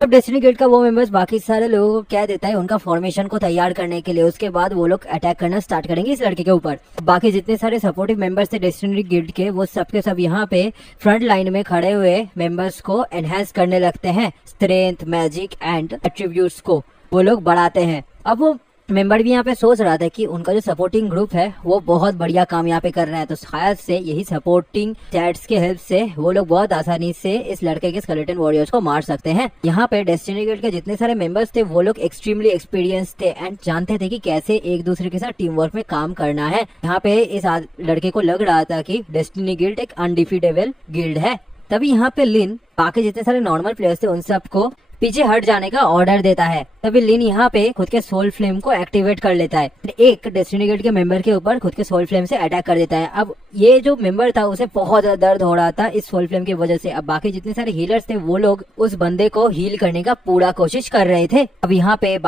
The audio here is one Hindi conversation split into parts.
अब डेस्टिनी गिल्ड का वो मेंबर्स बाकी सारे लोगों को कह देता है उनका फॉर्मेशन को तैयार करने के लिए। उसके बाद वो लोग अटैक करना स्टार्ट करेंगे इस लड़के के ऊपर। बाकी जितने सारे सपोर्टिव मेंबर्स थे डेस्टिनी गिल्ड के, वो सब के सब यहाँ पे फ्रंट लाइन में खड़े हुए मेंबर्स को एनहेंस करने लगते हैं। स्ट्रेंथ, मैजिक एंड एट्रीब्यूट्स को वो लोग बढ़ाते हैं। अब वो मेंबर भी यहाँ पे सोच रहा था कि उनका जो सपोर्टिंग ग्रुप है वो बहुत बढ़िया काम यहाँ पे कर रहा है, तो शायद से यही सपोर्टिंग चैट्स के हेल्प से वो लोग बहुत आसानी से इस लड़के के स्केलेटन वॉरियर्स को मार सकते हैं। यहाँ पे डेस्टिनी गिल्ड के जितने सारे मेंबर्स थे वो लोग एक्सट्रीमली एक्सपीरियंस थे एंड जानते थे कि कैसे एक दूसरे के साथ टीम वर्क में काम करना है। यहाँ पे इस लड़के को लग रहा था कि डेस्टिनी गिल्ड एक अनडिफीटेबल गिल्ड है। तभी यहाँ पे लिन बाकी जितने सारे नॉर्मल प्लेयर्स थे उन सबको पीछे हट जाने का ऑर्डर देता है। तभी लिन यहाँ पे खुद के सोल फ्लेम को एक्टिवेट कर लेता है। एक डेस्टिनी गिल्ड के मेंबर के ऊपर खुद के सोल फ्लेम से अटैक कर देता है। अब ये जो मेंबर था उसे बहुत ज्यादा दर्द हो रहा था इस सोल फ्लेम की वजह से। अब बाकी जितने सारे हीलर्स थे वो लोग उस बंदे को हील करने का पूरा कोशिश कर रहे थे। अब यहाँ पे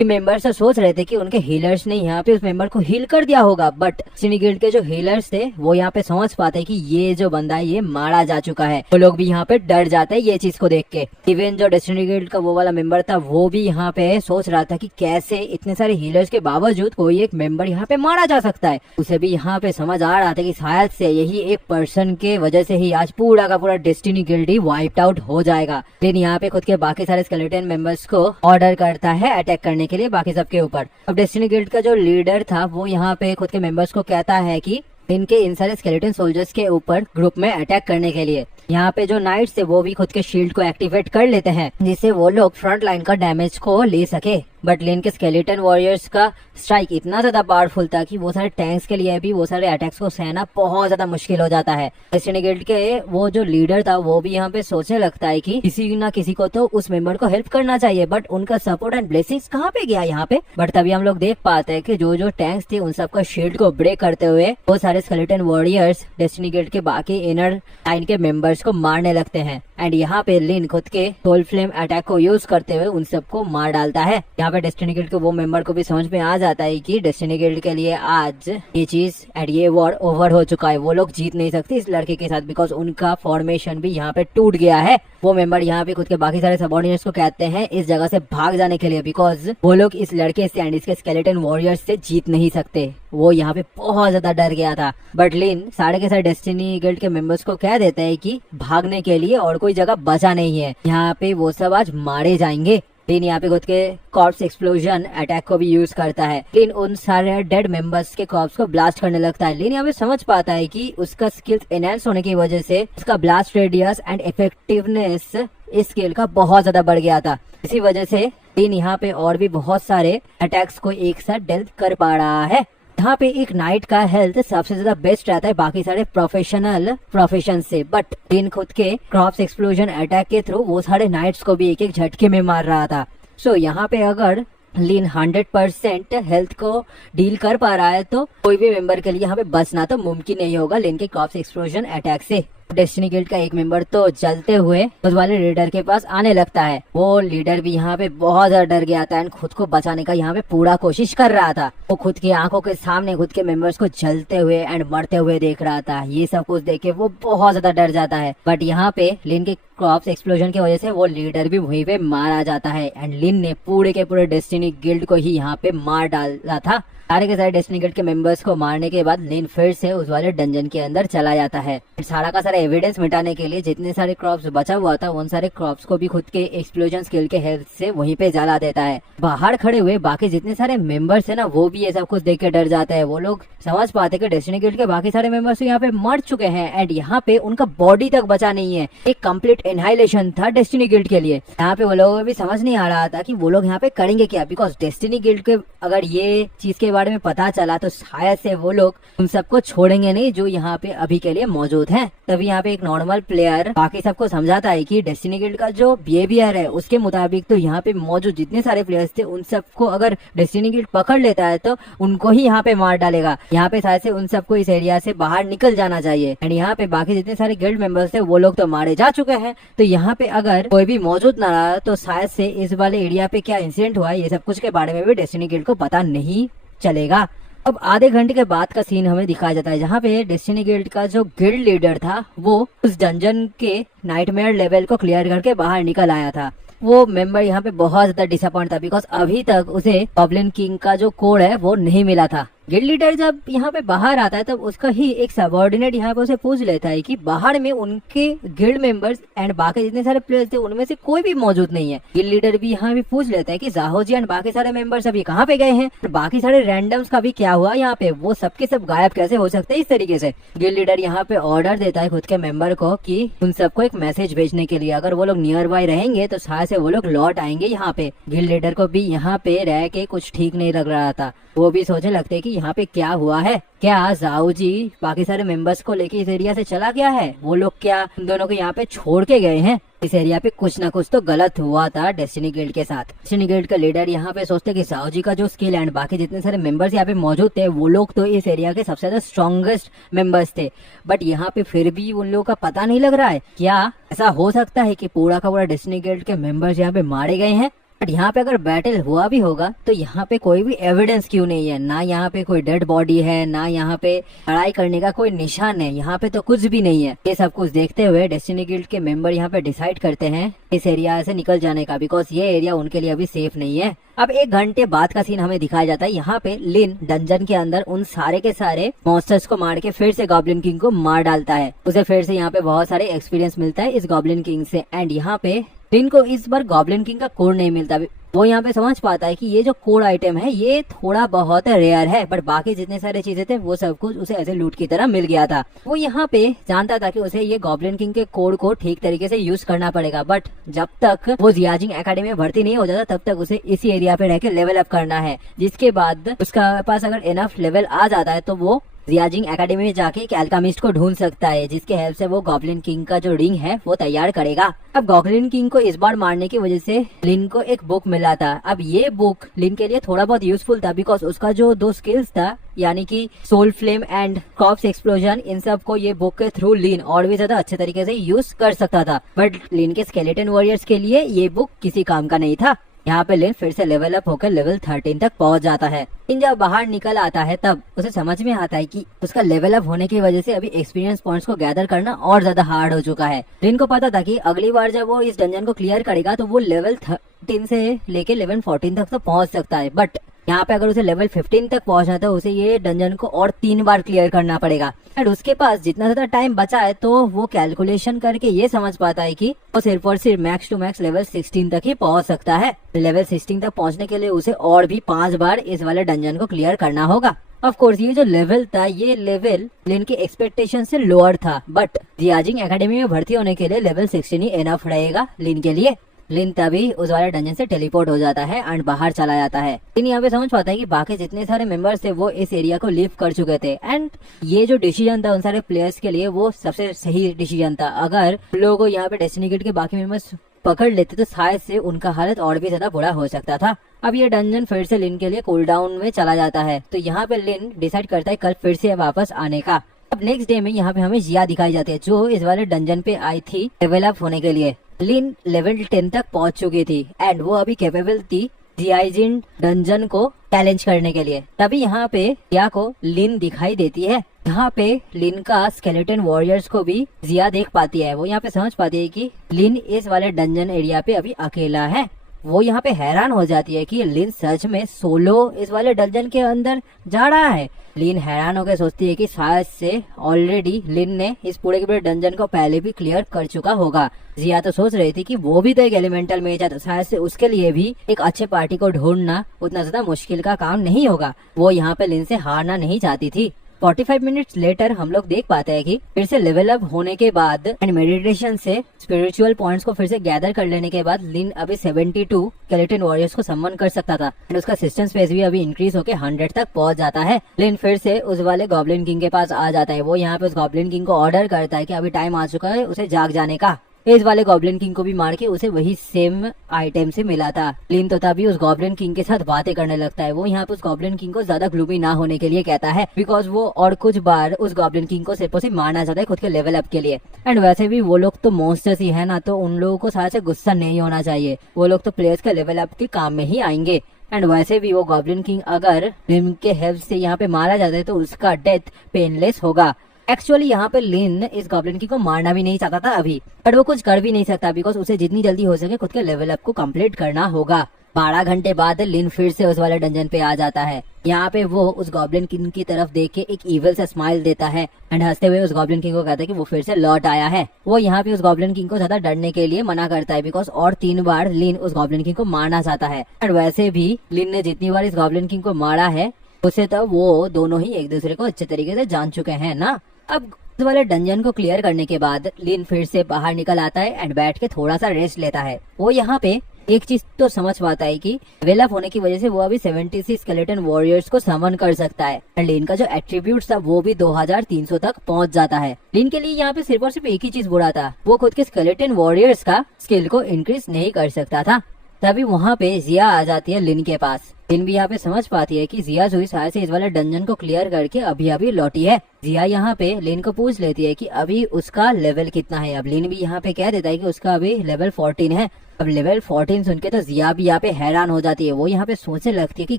मेंबर्स सोच रहे थे कि उनके हीलर्स ने यहाँ पे उस मेंबर को हील कर दिया होगा, बट डेस्टिनी गिल्ड के जो हीलर्स थे वो यहाँ पे समझ पाते कि ये जो बंदा है ये मारा जा चुका है। वो लोग भी यहाँ पे डर जाते हैं ये चीज को देख के। इवन जो डेस्टिनी गिल्ड का वो वाला मेंबर था वो भी यहाँ पे सोच रहा था कि कैसे इतने सारे हीलर्स के बावजूद कोई एक मेंबर यहाँ पे मारा जा सकता है। उसे भी यहाँ पे समझ आ रहा था कि शायद से यही एक पर्सन के वजह से ही आज पूरा का पूरा डेस्टिनी गिल्ड ही वाइप्ड आउट हो जाएगा। लेकिन यहाँ पे खुद के बाकी सारे स्केलेटन मेंबर्स को ऑर्डर करता है अटैक करने के लिए बाकी सबके ऊपर। अब डेस्टिनी गिल्ड का जो लीडर था वो यहाँ पे खुद के मेंबर्स को कहता है कि इनके इन सारे स्केलेटन सोल्जर्स के ऊपर ग्रुप में अटैक करने के लिए। यहाँ पे जो नाइट्स थे वो भी खुद के शील्ड को एक्टिवेट कर लेते हैं जिससे वो लोग फ्रंट लाइन का डैमेज को ले सके। बट लिन के स्केलेटन वॉरियर्स का स्ट्राइक इतना ज्यादा पावरफुल था कि वो सारे टैंक्स के लिए भी वो सारे अटैक्स को सहना बहुत ज्यादा मुश्किल हो जाता है। डेस्टिनी गिल्ड के वो जो लीडर था वो भी यहाँ पे सोचने लगता है कि किसी ना किसी को तो उस मेंबर को हेल्प करना चाहिए, बट उनका सपोर्ट एंड ब्लेसिंग्स कहाँ पे गया यहाँ पे। बट तभी हम लोग देख पाते हैं कि जो जो टैंक्स थे उन सबका शील्ड को ब्रेक करते हुए वो सारे स्केलेटन वॉरियर्स डेस्टिनी गिल्ड के बाकी इनर लाइन के मेंबर्स को मारने लगते हैं। एंड यहाँ पे लिन खुद के सोल फ्लेम अटैक को यूज करते हुए उन सबको मार डालता है। यहाँ पे डेस्टिनी गिल्ड के वो मेंबर को भी समझ में आ जाता है कि डेस्टिनी गिल्ड के लिए आज ये चीज एंड ये वॉर ओवर हो चुका है। वो लोग जीत नहीं सकते इस लड़के के साथ बिकॉज उनका फॉर्मेशन भी यहाँ पे टूट गया है। वो मेंबर यहाँ पे खुद के बाकी सारे सबऑर्डिनेट्स को कहते हैं इस जगह से भाग जाने के लिए बिकॉज वो लोग इस लड़के से एंड इसके स्केलेटन वॉरियर्स से जीत नहीं सकते। वो यहाँ पे बहुत ज्यादा डर गया था। बट लिन सारे के सारे डेस्टिनी गिल्ड के मेंबर्स को कह देते हैं कि भागने के लिए और कोई जगह बचा नहीं है, यहाँ पे वो सब आज मारे जाएंगे। लिन यहाँ पे खुद के कॉर्प्स एक्सप्लोजन अटैक को भी यूज करता है। लिन उन सारे डेड मेंबर्स के कॉर्प्स को ब्लास्ट करने लगता है। लिन यहाँ पे समझ पाता है कि उसका स्किल्स एनहांस होने की वजह से उसका ब्लास्ट रेडियस एंड इफेक्टिवनेस इस स्किल का बहुत ज्यादा बढ़ गया था। इसी वजह से लिन यहाँ पे और भी बहुत सारे अटैक्स को एक साथ डेल कर पा रहा है। यहाँ पे एक नाइट का हेल्थ सबसे ज्यादा बेस्ट रहता है बाकी सारे प्रोफेशन से, बट लिन खुद के क्रॉप्स एक्सप्लोजन अटैक के थ्रू वो सारे नाइट्स को भी एक एक झटके में मार रहा था। सो यहाँ पे अगर लिन 100% हेल्थ को डील कर पा रहा है तो कोई भी मेंबर के लिए यहाँ पे बचना तो मुमकिन नहीं होगा लिन के क्रॉप्स एक्सप्लोजन अटैक से। डेस्टिनी गिल्ड का एक मेंबर तो जलते हुए उस वाले लीडर के पास आने लगता है। वो लीडर भी यहाँ पे बहुत ज्यादा डर गया था एंड खुद को बचाने का यहाँ पे पूरा कोशिश कर रहा था। वो खुद की आंखों के सामने खुद के मेंबर्स को जलते हुए एंड मरते हुए देख रहा था। ये सब कुछ देख के वो बहुत ज्यादा डर जाता है। बट यहाँ पे लिन के क्रॉप्स एक्सप्लोजन की वजह से वो लीडर भी वहीं पे मारा जाता है एंड लिन ने पूरे के पूरे डेस्टिनी गिल्ड को ही यहाँ पे मार डाला था। सारे के सारे डेस्टिनी गिल्ड के मेंबर्स को मारने के बाद लिन फिर से उस वाले डंजन के अंदर चला जाता है। सारा का सारा एविडेंस मिटाने के लिए जितने सारे क्रॉप्स बचा हुआ था उन सारे क्रॉप्स को भी खुद के एक्सप्लोजन स्किल के हेल्प से वहीं पे जला देता है। बाहर खड़े हुए बाकी जितने सारे मेंबर्स है ना वो भी ये सब कुछ देख के डर जाते हैं। वो लोग समझ पाते कि डेस्टिनी गिल्ड के बाकी सारे मेंबर्स यहाँ पे मर चुके हैं एंड यहाँ पे उनका बॉडी तक बचा नहीं है। एक कंप्लीट एनहाइलेशन था डेस्टिनी गिल्ड के लिए। यहाँ पे वो लोगों को भी समझ नहीं आ रहा था कि वो लोग यहाँ पे करेंगे क्या बिकॉज डेस्टिनी गिल्ड के अगर ये चीज के बारे में पता चला तो शायद से वो लोग उन सबको छोड़ेंगे नहीं जो यहाँ पे अभी के लिए मौजूद हैं। तभी यहाँ पे एक नॉर्मल प्लेयर बाकी सबको समझाता है कि डेस्टिनी गिल्ड का जो बिहेवियर है उसके मुताबिक तो यहाँ पे मौजूद जितने सारे प्लेयर्स थे उन सबको अगर डेस्टिनी गिल्ड पकड़ लेता है तो उनको ही यहाँ पे मार डालेगा। यहाँ पे शायद से उन सबको इस एरिया से बाहर निकल जाना चाहिए एंड यहाँ पे बाकी जितने सारे गिल्ड मेंबर्स थे वो लोग तो मारे जा चुके हैं। तो यहाँ पे अगर कोई भी मौजूद ना रहा तो शायद से इस वाले एरिया पे क्या इंसिडेंट हुआ ये सब कुछ के बारे में भी डेस्टिनी गिल्ड को पता नहीं चलेगा। अब आधे घंटे के बाद का सीन हमें दिखाया जाता है जहाँ पे डेस्टिनी गिल्ड का जो गिल्ड लीडर था वो उस डंजन के नाइटमेयर लेवल को क्लियर करके बाहर निकल आया था। वो मेंबर यहाँ पे बहुत ज्यादा डिसअपॉइंट था बिकॉज अभी तक उसे गॉब्लिन किंग का जो कोड है वो नहीं मिला था। गिल्ड लीडर जब यहाँ पे बाहर आता है तब उसका ही एक सबऑर्डिनेट यहाँ पे उसे पूछ लेता है कि बाहर में उनके गिल्ड मेंबर्स एंड बाकी जितने सारे प्लेयर्स थे उनमें से कोई भी मौजूद नहीं है। गिल्ड लीडर भी यहाँ भी पूछ लेता है कि जाहोजी एंड बाकी सारे मेंबर्स अभी कहाँ पे गए हैं, बाकी सारे रैंडम्स का भी क्या हुआ यहाँ पे, वो सबके सब गायब कैसे हो सकते हैं इस तरीके से। गिल्ड लीडर यहाँ पे ऑर्डर देता है खुद के मेंबर को कि उन सबको एक मैसेज भेजने के लिए, अगर वो लोग नियर बाय रहेंगे तो शायद से वो लोग लौट आएंगे यहाँ पे। गिल्ड लीडर को भी यहाँ पे रह के कुछ ठीक नहीं लग रहा था, वो भी सोचने लगते कि यहाँ पे क्या हुआ है, क्या जाओजी बाकी सारे मेंबर्स को लेके इस एरिया से चला गया है, वो लोग क्या उन दोनों को यहाँ पे छोड़ के गए हैं। इस एरिया पे कुछ ना कुछ तो गलत हुआ था डेस्टिनी गिल्ड के साथ। डेस्टिनी गिल्ड का लीडर यहाँ पे सोचते कि जाओजी का जो स्किल एंड बाकी जितने सारे मेंबर्स यहाँ पे मौजूद थे वो लोग तो इस एरिया के सबसे ज्यादा स्ट्रॉन्गेस्ट मेंबर्स थे, बट यहाँ पे फिर भी उन लोगों का पता नहीं लग रहा है। क्या ऐसा हो सकता है कि पूरा का पूरा डेस्टिनी गिल्ड के मेंबर्स यहाँ पे मारे गए हैं? बट यहाँ पे अगर बैटल हुआ भी होगा तो यहाँ पे कोई भी एविडेंस क्यों नहीं है, ना यहाँ पे कोई डेड बॉडी है, ना यहाँ पे लड़ाई करने का कोई निशान है, यहाँ पे तो कुछ भी नहीं है। ये सब कुछ देखते हुए डेस्टिनी गिल्ड के मेंबर यहाँ पे डिसाइड करते हैं इस एरिया से निकल जाने का, बिकॉज ये एरिया उनके लिए अभी सेफ नहीं है। अब 1 घंटे बाद का सीन हमें दिखाया जाता है। यहाँ पे लिन डंजन के अंदर उन सारे के सारे मॉन्स्टर्स को मार के फिर से गॉब्लिन किंग को मार डालता है। उसे फिर से यहाँ पे बहुत सारे एक्सपीरियंस मिलता है इस गॉब्लिन किंग से। एंड यहाँ पे लिन को इस बार गॉब्लिन किंग का कोड नहीं मिलता। वो यहाँ पे समझ पाता है कि ये जो कोड आइटम है ये थोड़ा बहुत रेयर है, बट बाकी जितने सारे चीजें थे वो सब कुछ उसे ऐसे लूट की तरह मिल गया था। वो यहाँ पे जानता था कि उसे ये गॉब्लिन किंग के कोड को ठीक तरीके से यूज करना पड़ेगा, बट जब तक वो जियाजिंग एकेडमी में भर्ती नहीं हो जाता तब तक उसे इसी एरिया पे रह के लेवल अप करना है, जिसके बाद उसका पास अगर इनफ लेवल आ जाता है तो वो जियाजिंग एकेडमी में जाके एक अल्केमिस्ट को ढूंढ सकता है, जिसके हेल्प से वो गॉब्लिन किंग का जो रिंग है वो तैयार करेगा। अब गॉब्लिन किंग को इस बार मारने की वजह से लिन को एक बुक मिला था। अब ये बुक लिन के लिए थोड़ा बहुत यूजफुल था बिकॉज उसका जो 2 स्किल्स था यानी कि soul flame and corpse explosion, इन सब को ये बुक के थ्रू लिन और भी ज्यादा अच्छे तरीके से यूज कर सकता था, बट लिन के स्केलेटन वॉरियर्स के लिए ये बुक किसी काम का नहीं था। यहाँ पे लिन फिर से लेवल अप होकर लेवल 13 तक पहुंच जाता है। लिन जब बाहर निकल आता है तब उसे समझ में आता है कि उसका लेवल अप होने की वजह से अभी एक्सपीरियंस पॉइंट्स को गैदर करना और ज्यादा हार्ड हो चुका है। लिन को पता था कि अगली बार जब वो इस डंजन को क्लियर करेगा तो वो लेवल 13 से लेके लेवल 14 तक तो पहुंच सकता है, बट यहाँ पे अगर उसे लेवल 15 तक पहुंचना तो उसे ये डंजन को और 3 बार क्लियर करना पड़ेगा। एंड उसके पास जितना ज्यादा टाइम बचा है तो वो कैलकुलेशन करके ये समझ पाता है कि वो सिर्फ और सिर्फ मैक्स टू मैक्स लेवल 16 तक ही पहुंच सकता है। लेवल 16 तक पहुंचने के लिए उसे और भी 5 बार इस वाले डंजन को क्लियर करना होगा। ऑफ कोर्स ये जो लेवल था ये लेवल लिन के एक्सपेक्टेशन से लोअर था, बट जियाजिंग एकेडमी में भर्ती होने के लिए लेवल 16 ही एनफ रहेगा लिन के लिए। लिन तभी उस वाले डंजन से टेलीपोर्ट हो जाता है एंड बाहर चला जाता है। लिन यहाँ पे समझ पाता है कि बाकी जितने सारे मेंबर्स थे वो इस एरिया को लीव कर चुके थे एंड ये जो डिसीजन था उन सारे प्लेयर्स के लिए वो सबसे सही डिसीजन था। अगर लोगों को यहाँ पे डेस्टिनी गिल्ड के बाकी मेंबर्स पकड़ लेते तो शायद से उनका हालत और भी ज्यादा बुरा हो सकता था। अब ये डंजन फिर से लिन के लिए कूल डाउन में चला जाता है, तो यहाँ पे लिन डिसाइड करता है कल फिर से वापस आने का। अब नेक्स्ट डे में यहाँ पे हमें जिया दिखाई जाती है जो इस वाले डंजन पे आई थी लेवल अप होने के लिए। लिन लेवल 10 तक पहुंच चुकी थी एंड वो अभी कैपेबल थी जियाजिन डंजन को चैलेंज करने के लिए। तभी यहाँ पे जिया को लिन दिखाई देती है। यहाँ पे लिन का स्केलेटन वॉरियर्स को भी जिया देख पाती है। वो यहाँ पे समझ पाती है कि लिन इस वाले डंजन एरिया पे अभी अकेला है। वो यहाँ पे हैरान हो जाती है कि लिन सच में सोलो इस वाले डंजन के अंदर जा रहा है। लिन हैरान होकर सोचती है कि शायद से ऑलरेडी लिन ने इस पूरे के पूरे डंजन को पहले भी क्लियर कर चुका होगा। जिया तो सोच रही थी कि वो भी तो एक एलिमेंटल मेज है, तो शायद से उसके लिए भी एक अच्छे पार्टी को ढूंढना उतना ज्यादा मुश्किल का काम नहीं होगा। वो यहाँ पे लिन से हारना नहीं चाहती थी। 45 मिनट्स लेटर हम लोग देख पाते हैं कि फिर से लेवल अप होने के बाद एंड मेडिटेशन से स्पिरिचुअल पॉइंट्स को फिर से गैदर कर लेने के बाद लिन अभी 72 स्केलेटन वॉरियर्स को सम्मन कर सकता था एंड उसका सिस्टम स्पेस भी अभी इंक्रीज होकर 100 तक पहुंच जाता है। लिन फिर से उस वाले गॉब्लिन किंग के पास आ जाता है। वो यहाँ पे उस गॉब्लिन किंग को ऑर्डर करता है कि अभी टाइम आ चुका है उसे जाग जाने का। इस वाले गॉब्लिन किंग को भी मार के उसे वही सेम आइटम से मिला था। लिन तो तभी उस गॉब्लिन किंग के साथ बातें करने लगता है। वो यहाँ पे उस गॉब्लिन किंग को ज्यादा ग्लूमी ना होने के लिए कहता है बिकॉज वो और कुछ बार उस गॉब्लिन किंग को सिर्फ और सिर्फ मारना चाहता है खुद के लेवल अप के लिए। एंड वैसे भी वो लोग तो मॉन्स्टर्स ही है ना, तो उन लोगों को साथ से गुस्सा नहीं होना चाहिए। वो लोग तो प्लेयर्स के लेवल अप के काम में ही आएंगे। एंड वैसे भी वो गॉब्लिन किंग अगर लिन के हेल्प से यहाँ पे मारा जाता है तो उसका डेथ पेनलेस होगा। एक्चुअली यहाँ पे लिन इस गॉब्लिन किंग को मारना भी नहीं चाहता था अभी, बट वो कुछ कर भी नहीं सकता बिकॉज उसे जितनी जल्दी हो सके खुद के लेवल अप को कंप्लीट करना होगा। 12 घंटे बाद लिन फिर से उस वाले डंजन पे आ जाता है। यहाँ पे वो उस गॉब्लिन किंग की तरफ देख के एक इविल से स्माइल देता है एंड हंसते हुए उस गॉब्लिन किंग को कहता है कि वो फिर से लौट आया है। वो यहाँ पे उस गॉब्लिन किंग को ज्यादा डरने के लिए मना करता है बिकॉज और 3 बार लिन उस गॉब्लिन किंग को मारना चाहता है एंड वैसे भी लिन ने जितनी बार इस गॉब्लिन किंग को मारा है उसे तो वो दोनों ही एक दूसरे को अच्छे तरीके से जान चुके हैं ना। अब इस वाले डंजन को क्लियर करने के बाद लिन फिर से बाहर निकल आता है एंड बैठ के थोड़ा सा रेस्ट लेता है। वो यहाँ पे एक चीज तो समझ पाता है कि लेवल अप होने की वजह से वो अभी 76 स्केलेटन वॉरियर्स को समन कर सकता है एंड लिन का जो एट्रीब्यूट्स था वो भी 2300 तक पहुंच जाता है। लिन के लिए यहाँ पे सिर्फ और सिर्फ एक ही चीज बुरा था, वो खुद के स्केलेटन वॉरियर्स का स्किल को इंक्रीज नहीं कर सकता था। तभी वहाँ पे जिया आ जाती है लिन के पास। लिन भी यहाँ पे समझ पाती है कि जिया जुई शायद से इस वाले डंजन को क्लियर करके अभी अभी लौटी है। जिया यहाँ पे लिन को पूछ लेती है कि अभी उसका लेवल कितना है। अब लिन भी यहाँ पे कह देता है कि उसका अभी लेवल 14 है। अब लेवल 14 सुन के तो जिया भी यहाँ पे हैरान हो जाती है। वो यहाँ पे सोचने लगती है कि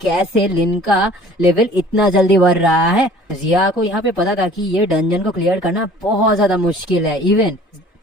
कैसे लिन का लेवल इतना जल्दी बढ़ रहा है। जिया को यहाँ पे पता था कि ये डंजन को क्लियर करना बहुत ज्यादा मुश्किल है। इवन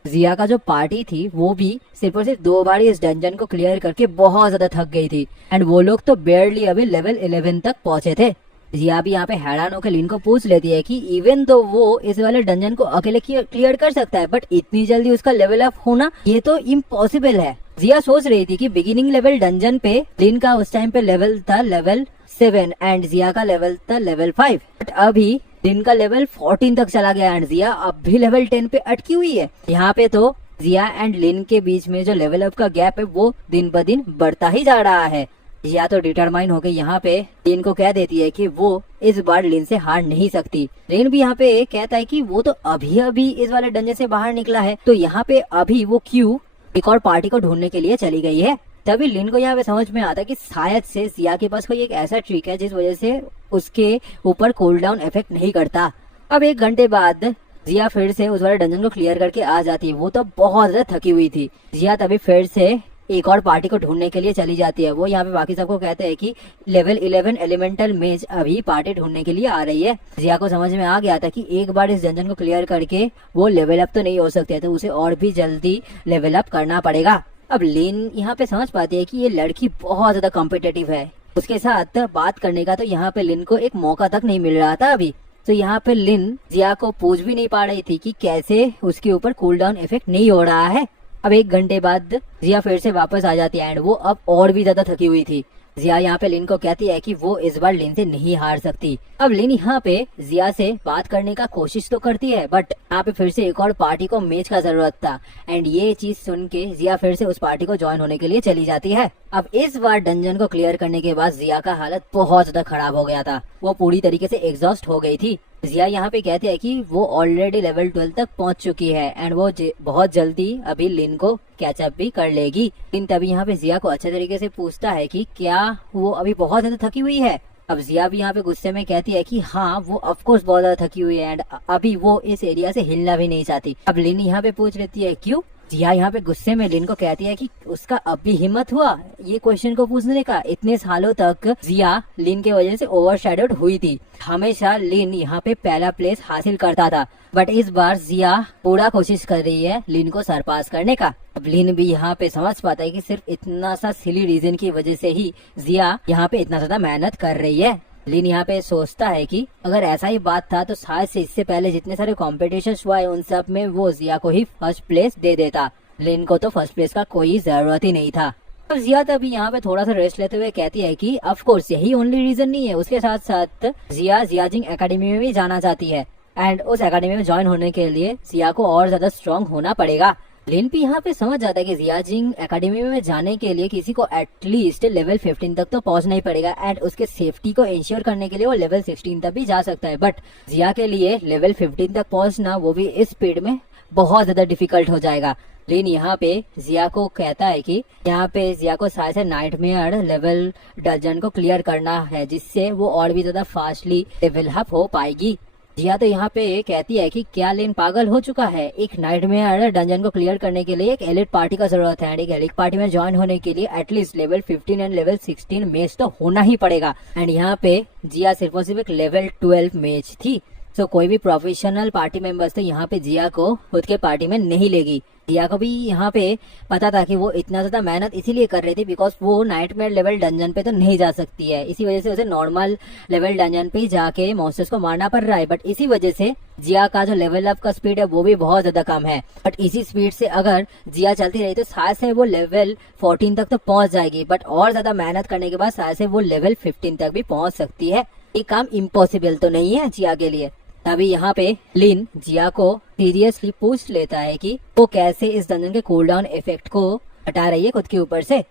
जिया का जो पार्टी थी वो भी सिर्फ और सिर्फ 2 बार इस डंजन को क्लियर करके बहुत ज्यादा थक गई थी एंड वो लोग तो बेयरली अभी लेवल 11 तक पहुंचे थे। जिया भी यहाँ पे हैरान होकर लिन को पूछ लेती है कि इवन तो वो इस वाले डंजन को अकेले क्लियर कर सकता है बट इतनी जल्दी उसका लेवल अप होना ये तो इम्पॉसिबल है। जिया सोच रही थी कि बिगिनिंग लेवल डंजन पे लिन का उस टाइम पे लेवल था लेवल 7 एंड जिया का लेवल था लेवल 5 बट अभी लिन का लेवल 14 तक चला गया एंड जिया अब भी लेवल 10 पे अटकी हुई है। यहाँ पे तो जिया एंड लिन के बीच में जो लेवल अप का गैप है वो दिन ब दिन बढ़ता ही जा रहा है। जिया तो डिटरमाइन हो गई यहाँ पे लिन को कह देती है कि वो इस बार लिन से हार नहीं सकती। लिन भी यहाँ पे कहता है कि वो तो अभी अभी इस वाले डंजन से बाहर निकला है तो यहाँ पे अभी वो क्यों एक और पार्टी को ढूंढने के लिए चली गई है। तभी लिन को यहाँ पे समझ में आता है कि शायद से जिया के पास कोई एक ऐसा ट्रिक है जिस वजह से उसके ऊपर कूल डाउन इफेक्ट नहीं करता। अब 1 घंटे बाद जिया फिर से उस वाले डंजन को क्लियर करके आ जाती है। वो तो बहुत ज्यादा थकी हुई थी। जिया तभी फिर से एक और पार्टी को ढूंढने के लिए चली जाती है। वो यहाँ पे बाकी सबको कहते हैं कि लेवल 11 एलिमेंटल मेज अभी पार्टी ढूंढने के लिए आ रही है। जिया को समझ में आ गया था कि एक बार इस डंजन को क्लियर करके वो लेवल अप तो नहीं हो सकते तो उसे और भी जल्दी लेवल अप करना पड़ेगा। अब लिन यहाँ पे समझ पाती है कि ये लड़की बहुत ज्यादा कॉम्पिटेटिव है। उसके साथ बात करने का तो यहाँ पे लिन को एक मौका तक नहीं मिल रहा था अभी। तो यहाँ पे लिन जिया को पूछ भी नहीं पा रही थी कि कैसे उसके ऊपर कूल डाउन इफेक्ट नहीं हो रहा है। अब 1 घंटे बाद जिया फिर से वापस आ जाती है एंड वो अब और भी ज्यादा थकी हुई थी। जिया यहाँ पे लिन को कहती है कि वो इस बार लिन से नहीं हार सकती। अब लिन यहाँ पे जिया से बात करने का कोशिश तो करती है बट यहाँ पे फिर से एक और पार्टी को मेज का जरूरत था एंड ये चीज सुन के जिया फिर से उस पार्टी को ज्वाइन होने के लिए चली जाती है। अब इस बार डंजन को क्लियर करने के बाद जिया का हालत बहुत ज्यादा खराब हो गया था। वो पूरी तरीके से एग्जॉस्ट हो गई थी। जिया यहाँ पे कहती है कि वो ऑलरेडी लेवल 12 तक पहुंच चुकी है एंड वो बहुत जल्दी अभी लिन को कैचअप भी कर लेगी। लिन तभी यहाँ पे जिया को अच्छे तरीके से पूछता है कि क्या वो अभी बहुत ज्यादा थकी हुई है। अब जिया भी यहाँ पे गुस्से में कहती है कि हाँ वो ऑफकोर्स बहुत ज्यादा थकी हुई है एंड अभी वो इस एरिया से हिलना भी नहीं चाहती। अब लिन यहाँ पे पूछ लेती है क्यों। जिया यहाँ पे गुस्से में लिन को कहती है कि उसका अब भी हिम्मत हुआ ये क्वेश्चन को पूछने का। इतने सालों तक जिया लिन के वजह से ओवरशैडोड हुई थी। हमेशा लिन यहाँ पे पहला प्लेस हासिल करता था बट इस बार जिया पूरा कोशिश कर रही है लिन को सरपास करने का। अब लिन भी यहाँ पे समझ पाता है कि सिर्फ इतना सा सिली रीजन की वजह से ही जिया यहाँ पे इतना ज्यादा मेहनत कर रही है। लिन यहाँ पे सोचता है कि अगर ऐसा ही बात था तो शायद से इससे पहले जितने सारे कॉम्पिटिशन हुआ है उन सब में वो जिया को ही फर्स्ट प्लेस दे देता। लिन को तो फर्स्ट प्लेस का कोई जरूरत ही नहीं था। अब जिया तभी यहाँ पे थोड़ा सा रेस्ट लेते हुए कहती है कि ऑफ कोर्स यही ओनली रीजन नहीं है। उसके साथ साथ जिया जियाजिंग एकेडमी में भी जाना चाहती है एंड उस एकेडमी में ज्वाइन होने के लिए जिया को और ज्यादा स्ट्रांग होना पड़ेगा। लिन भी यहाँ पे समझ जाता है कि जियाजिंग एकेडमी में जाने के लिए किसी को एटलीस्ट लेवल 15 तक तो पहुंचना ही पड़ेगा एंड उसके सेफ्टी को इंश्योर करने के लिए वो लेवल 16 तक भी जा सकता है बट जिया के लिए लेवल 15 तक पहुंचना वो भी इस स्पीड में बहुत ज्यादा डिफिकल्ट हो जाएगा। लिन यहाँ पे जिया को कहता है कि यहाँ पे जिया को शायद से नाइटमेयर लेवल डंजन को क्लियर करना है जिससे वो और भी ज्यादा फास्टली लेवल अप हो पाएगी। जिया तो यहाँ पे कहती है कि क्या लिन पागल हो चुका है। एक नाइटमेयर डंजन को क्लियर करने के लिए एक एलिट पार्टी का जरूरत है एंड एक एलिट पार्टी में ज्वाइन होने के लिए at least level 15 and level 16 match तो होना ही पड़ेगा एंड यहाँ पे जिया सिर्फ और सिर्फ एक लेवल 12 मैच थी। तो कोई भी प्रोफेशनल पार्टी मेंबर्स तो यहाँ पे जिया को खुद के पार्टी में नहीं लेगी। जिया को भी यहाँ पे पता था कि वो इतना ज्यादा मेहनत इसीलिए कर रही थी बिकॉज वो नाइटमेयर लेवल डंजन पे तो नहीं जा सकती है, इसी वजह से उसे नॉर्मल लेवल डंजन पे जाके मॉन्स्टर्स को मारना पड़ रहा है। बट इसी वजह से जिया का जो लेवल अप का स्पीड है वो भी बहुत ज्यादा कम है। बट इसी स्पीड से अगर जिया चलती रही तो शायद से वो लेवल 14 तक तो पहुंच जाएगी, बट और ज्यादा मेहनत करने के बाद शायद से वो लेवल 15 तक भी पहुंच सकती है। ये काम इम्पॉसिबल तो नहीं है जिया के लिए। तभी यहाँ पे लिन जिया को सीरियसली पूछ लेता है कि वो कैसे इस डंजन के कूलडाउन इफेक्ट को हटा रही है खुद के ऊपर से।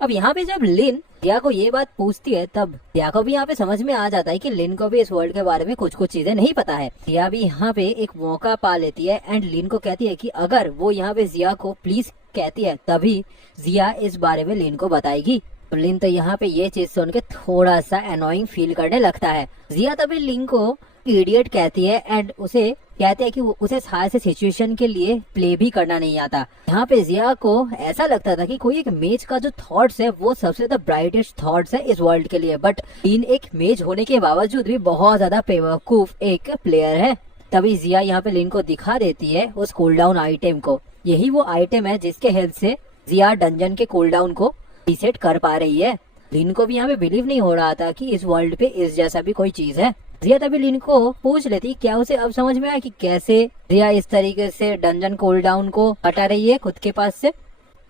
अब यहाँ पे जब लिन जिया को ये बात पूछती है तब जिया को भी यहाँ पे समझ में आ जाता है कि लिन को भी इस वर्ल्ड के बारे में कुछ कुछ चीजें नहीं पता है। जिया भी यहाँ पे एक मौका पा लेती है एंड लिन को कहती है कि अगर वो यहाँ पे जिया को प्लीज कहती है तभी जिया इस बारे में लिन को बताएगी। लिन तो यहाँ पे ये चीज सुन के थोड़ा सा अनोइंग फील करने लगता है। जिया तभी लिन को इडियट कहती है एंड उसे कहते हैं कि उसे शायद से सिचुएशन के लिए प्ले भी करना नहीं आता। यहाँ पे जिया को ऐसा लगता था कि कोई एक मेज का जो थॉट्स है वो सबसे ज्यादा ब्राइटेस्ट थॉट्स है इस वर्ल्ड के लिए, बट लिन एक मेज होने के बावजूद भी बहुत ज्यादा बेवकूफ एक प्लेयर है। तभी जिया यहाँ पे लिन को दिखा देती है उस कूलडाउन आइटम को। यही वो आइटम है जिसके हेल्प से जिया डंजन के कूलडाउन को रीसेट कर पा रही है। लिन को भी यहाँ पे बिलीव नहीं हो रहा था कि इस वर्ल्ड पे इस जैसा भी कोई चीज है। जिया तभी लिन को पूछ लेती क्या उसे अब समझ में आया कि कैसे जिया इस तरीके से डंजन कूलडाउन को हटा रही है खुद के पास से।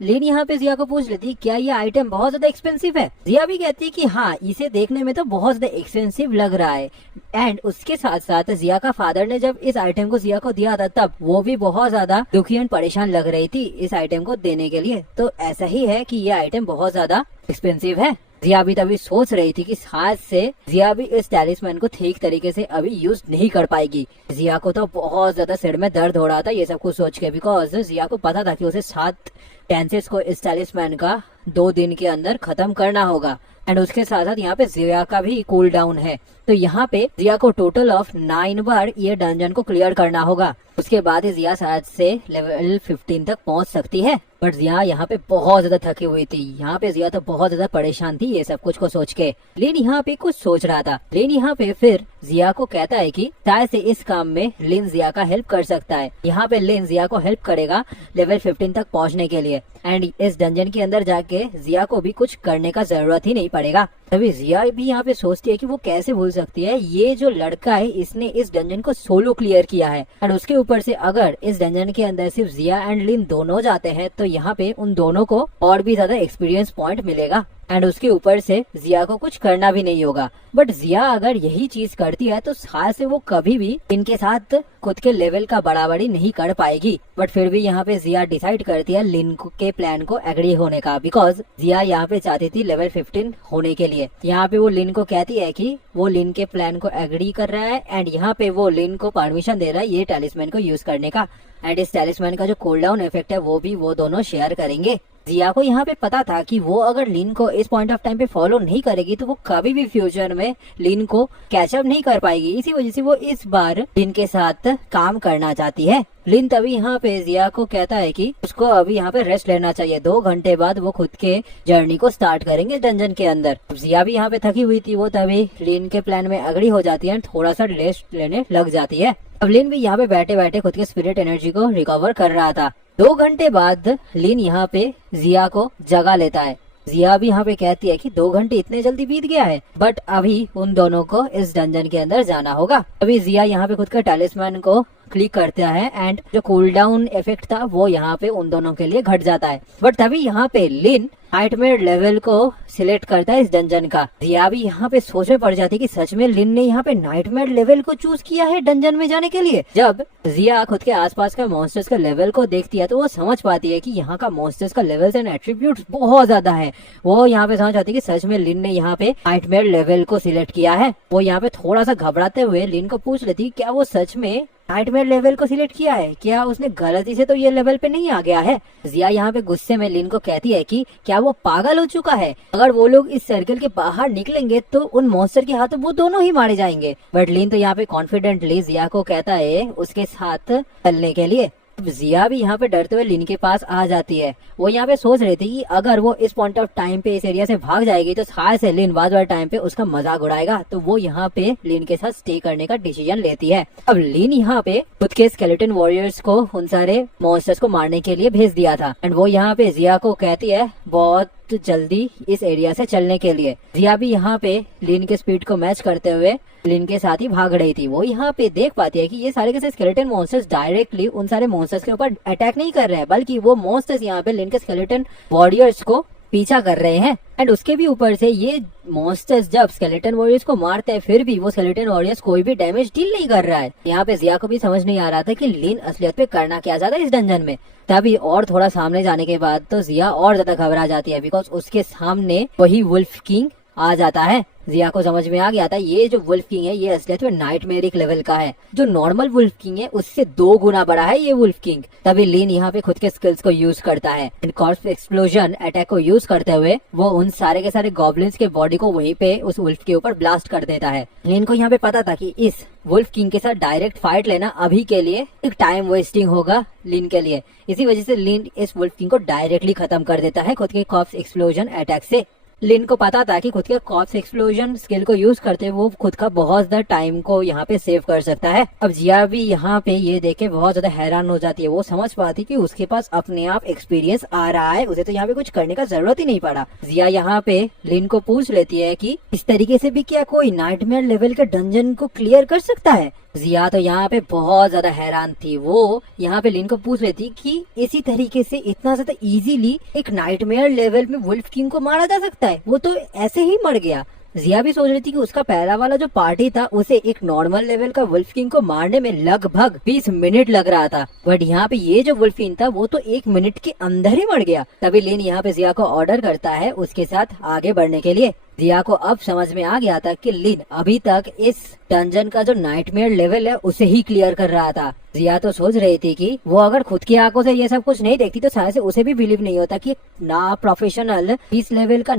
लिन यहाँ पे जिया को पूछ लेती क्या ये आइटम बहुत ज्यादा एक्सपेंसिव है। जिया भी कहती है कि हाँ, इसे देखने में तो बहुत ज्यादा एक्सपेंसिव लग रहा है। एंड उसके साथ साथ जिया का फादर ने जब इस आइटम को जिया को दिया था तब वो भी बहुत ज्यादा दुखी एंड परेशान लग रही थी इस आइटम को देने के लिए। तो ऐसा ही है कि ये आइटम बहुत ज्यादा एक्सपेंसिव है। जिया भी तभी सोच रही थी कि शायद से जिया भी इस टैलिस्मैन को ठीक तरीके से अभी यूज नहीं कर पाएगी। जिया को तो बहुत ज्यादा सिर में दर्द हो रहा था ये सब कुछ सोच के, बिकॉज जिया को पता था कि उसे 7 टेंसेस को इस टैलिस्मैन का 2 दिन के अंदर खत्म करना होगा। एंड उसके साथ साथ यहाँ पे जिया का भी कूल डाउन है, तो यहाँ पे जिया को टोटल ऑफ 9 बार ये डंजन को क्लियर करना होगा। उसके बाद ही जिया शायद से लेवल 15 तक पहुंच सकती है। बट जिया यहाँ पे बहुत ज्यादा थकी हुई थी। यहाँ पे जिया तो बहुत ज्यादा परेशान थी ये सब कुछ को सोच के। लिन यहाँ पे कुछ सोच रहा था। लिन यहाँ पे फिर जिया को कहता है कि शायद से इस काम में लिन जिया का हेल्प कर सकता है। यहाँ पे लिन जिया को हेल्प करेगा लेवल 15 तक पहुँचने के लिए। एंड इस डंजन के अंदर जाके जिया को भी कुछ करने का जरूरत ही नहीं पड़ेगा। तभी जिया भी यहाँ पे सोचती है कि वो कैसे भूल सकती है ये जो लड़का है इसने इस डंजन को सोलो क्लियर किया है। एंड उसके ऊपर से अगर इस डंजन के अंदर सिर्फ जिया एंड लिन दोनों जाते हैं तो यहाँ पे उन दोनों को और भी ज्यादा एक्सपीरियंस पॉइंट मिलेगा। एंड उसके ऊपर से जिया को कुछ करना भी नहीं होगा। बट जिया अगर यही चीज करती है तो शायद से वो कभी भी इनके साथ खुद के लेवल का बराबरी नहीं कर पाएगी। बट फिर भी यहाँ पे जिया डिसाइड करती है लिन के प्लान को एग्री होने का, बिकॉज जिया यहाँ पे चाहती थी लेवल 15 होने के लिए। यहाँ पे वो लिन को कहती है कि वो लिन के प्लान को एग्री कर रहा है एंड यहाँ पे वो लिन को परमिशन दे रहा है ये टैलिस्मैन को यूज करने का। एंड इस टैलिस्मैन का जो कूल डाउन इफेक्ट है वो भी वो दोनों शेयर करेंगे। जिया को यहाँ पे पता था कि वो अगर लिन को इस पॉइंट ऑफ टाइम पे फॉलो नहीं करेगी तो वो कभी भी फ्यूचर में लिन को कैचअप नहीं कर पाएगी। इसी वजह से वो इस बार लिन के साथ काम करना चाहती है। लिन तभी यहाँ पे जिया को कहता है कि उसको अभी यहाँ पे रेस्ट लेना चाहिए। 2 घंटे बाद वो खुद के जर्नी को स्टार्ट करेंगे डंजन के अंदर। जिया भी यहाँ पे थकी हुई थी, वो तभी लिन के प्लान में अग्री हो जाती है, थोड़ा सा रेस्ट लेने लग जाती है। अब लिन भी यहाँ पे बैठे बैठे खुद के स्पिरिट एनर्जी को रिकवर कर रहा था। 2 घंटे बाद लिन यहाँ पे जिया को जगा लेता है। जिया भी यहाँ पे कहती है कि 2 घंटे इतने जल्दी बीत गया है, बट अभी उन दोनों को इस डंजन के अंदर जाना होगा। अभी जिया यहाँ पे खुद का टैलिस्मैन को क्लिक करता है एंड जो कूल डाउन इफेक्ट था वो यहाँ पे उन दोनों के लिए घट जाता है। बट तभी यहाँ पे लिन नाइटमेयर लेवल को सिलेक्ट करता है इस डंजन का। जिया भी यहाँ पे सोच में पड़ जाती है कि सच में लिन ने यहाँ पे नाइटमेयर लेवल को चूज किया है डंजन में जाने के लिए। जब जिया खुद के आसपास का मॉन्स्टर्स का लेवल को देखती है तो वो समझ पाती है कि यहाँ का मॉन्स्टर्स का लेवल्स एंड एट्रीब्यूट्स बहुत ज्यादा है। वो यहाँ पे समझ पाती है कि सच में लिन ने यहाँ पे नाइटमेयर लेवल को सिलेक्ट किया है। वो यहाँ पे थोड़ा सा घबराते हुए लिन को पूछ लेती है क्या वो सच में नाइटमेयर लेवल को सिलेक्ट किया है, क्या उसने गलती से तो ये लेवल पे नहीं आ गया है। जिया यहाँ पे गुस्से में लिन को कहती है कि क्या वो पागल हो चुका है, अगर वो लोग इस सर्कल के बाहर निकलेंगे तो उन मॉन्स्टर के हाथों वो दोनों ही मारे जाएंगे। बट लिन तो यहाँ पे कॉन्फिडेंटली जिया को कहता है उसके साथ चलने के लिए। जिया भी यहाँ पे डरते हुए लिन के पास आ जाती है। वो यहाँ पे सोच रही थी कि अगर वो इस पॉइंट ऑफ टाइम पे इस एरिया से भाग जाएगी तो शायद से लिन बाद वाले टाइम पे उसका मजाक उड़ाएगा, तो वो यहाँ पे लिन के साथ स्टे करने का डिसीजन लेती है। अब लिन यहाँ पे खुद के स्केलेटन वॉरियर्स को उन सारे मॉन्स्टर्स को मारने के लिए भेज दिया था एंड वो यहाँ पे जिया को कहती है बहुत जल्दी इस एरिया से चलने के लिए। जिया भी यहाँ पे लिन के स्पीड को मैच करते हुए लिन के साथ ही भाग रही थी। वो यहाँ पे देख पाती है कि ये सारे के स्केलेटन मॉन्स्टर्स डायरेक्टली उन सारे मॉन्स्टर्स के ऊपर अटैक नहीं कर रहे हैं, बल्कि वो मॉन्स्टर्स यहाँ पे लिन के स्केलेटन वॉरियर्स को पीछा कर रहे हैं। एंड उसके भी ऊपर से ये मॉन्स्टर्स जब स्केलेटन वॉरियर्स को मारते हैं फिर भी वो स्केलेटन वॉरियर्स कोई भी डैमेज डील नहीं कर रहा है। यहाँ पे जिया को भी समझ नहीं आ रहा था कि लिन असलियत पे करना क्या चाहता है इस डंजन में। तभी और थोड़ा सामने जाने के बाद तो जिया और ज्यादा घबरा जाती है, बिकॉज उसके सामने वही वुल्फ किंग आ जाता है। जिया को समझ में आ गया था ये जो वुल्फ किंग है ये असलियत में नाइटमेरिक लेवल का है। जो नॉर्मल वुल्फ किंग है उससे 2 गुना बड़ा है ये वुल्फ किंग। तभी लिन यहाँ पे खुद के स्किल्स को यूज करता है। कॉर्प्स एक्सप्लोजन अटैक को यूज करते हुए वो उन सारे के सारे गॉब्लिन्स के बॉडी को वहीं पे उस वुल्फ के ऊपर ब्लास्ट कर देता है। लिन को यहाँ पे पता था कि इस वुल्फ किंग के साथ डायरेक्ट फाइट लेना अभी के लिए एक टाइम वेस्टिंग होगा लिन के लिए। इसी वजह से लिन इस वुल्फ किंग को डायरेक्टली खत्म कर देता है खुद के कॉर्प्स एक्सप्लोजन अटैक से। लिन को पता था कि खुद के कॉर्प्स एक्सप्लोजन स्किल को यूज करते वो खुद का बहुत ज्यादा टाइम को यहाँ पे सेव कर सकता है। अब जिया भी यहाँ पे ये देख के बहुत ज्यादा हैरान हो जाती है। वो समझ पाती कि उसके पास अपने आप एक्सपीरियंस आ रहा है, उसे तो यहाँ पे कुछ करने का जरूरत ही नहीं पड़ा। जिया यहाँ पे लिन को पूछ लेती है कि इस तरीके से भी क्या कोई नाइटमेयर लेवल के डंजन को क्लियर कर सकता है। जिया तो यहाँ पे बहुत ज्यादा हैरान थी। वो यहाँ पे लिन को पूछ रही थी कि इसी तरीके से इतना ज्यादा इजीली एक नाइटमेयर लेवल में वुल्फ किंग को मारा जा सकता है, वो तो ऐसे ही मर गया। जिया भी सोच रही थी कि उसका पहला वाला जो पार्टी था उसे एक नॉर्मल लेवल का वुल्फ किंग को मारने में लगभग 20 मिनट लग रहा था, बट यहाँ पे ये जो वुल्फ किंग था वो तो 1 मिनट के अंदर ही मर गया। तभी लिन यहाँ पे जिया को ऑर्डर करता है उसके साथ आगे बढ़ने के लिए। जिया को अब समझ में आ गया था कि लिन अभी तक इस डंजन का जो नाइटमेयर लेवल है उसे ही क्लियर कर रहा था। जिया तो सोच रही थी कि वो अगर खुद की आंखों से ये सब कुछ नहीं देखती तो शायद से उसे भी बिलीव नहीं होता कि ना प्रोफेशनल इस लेवल का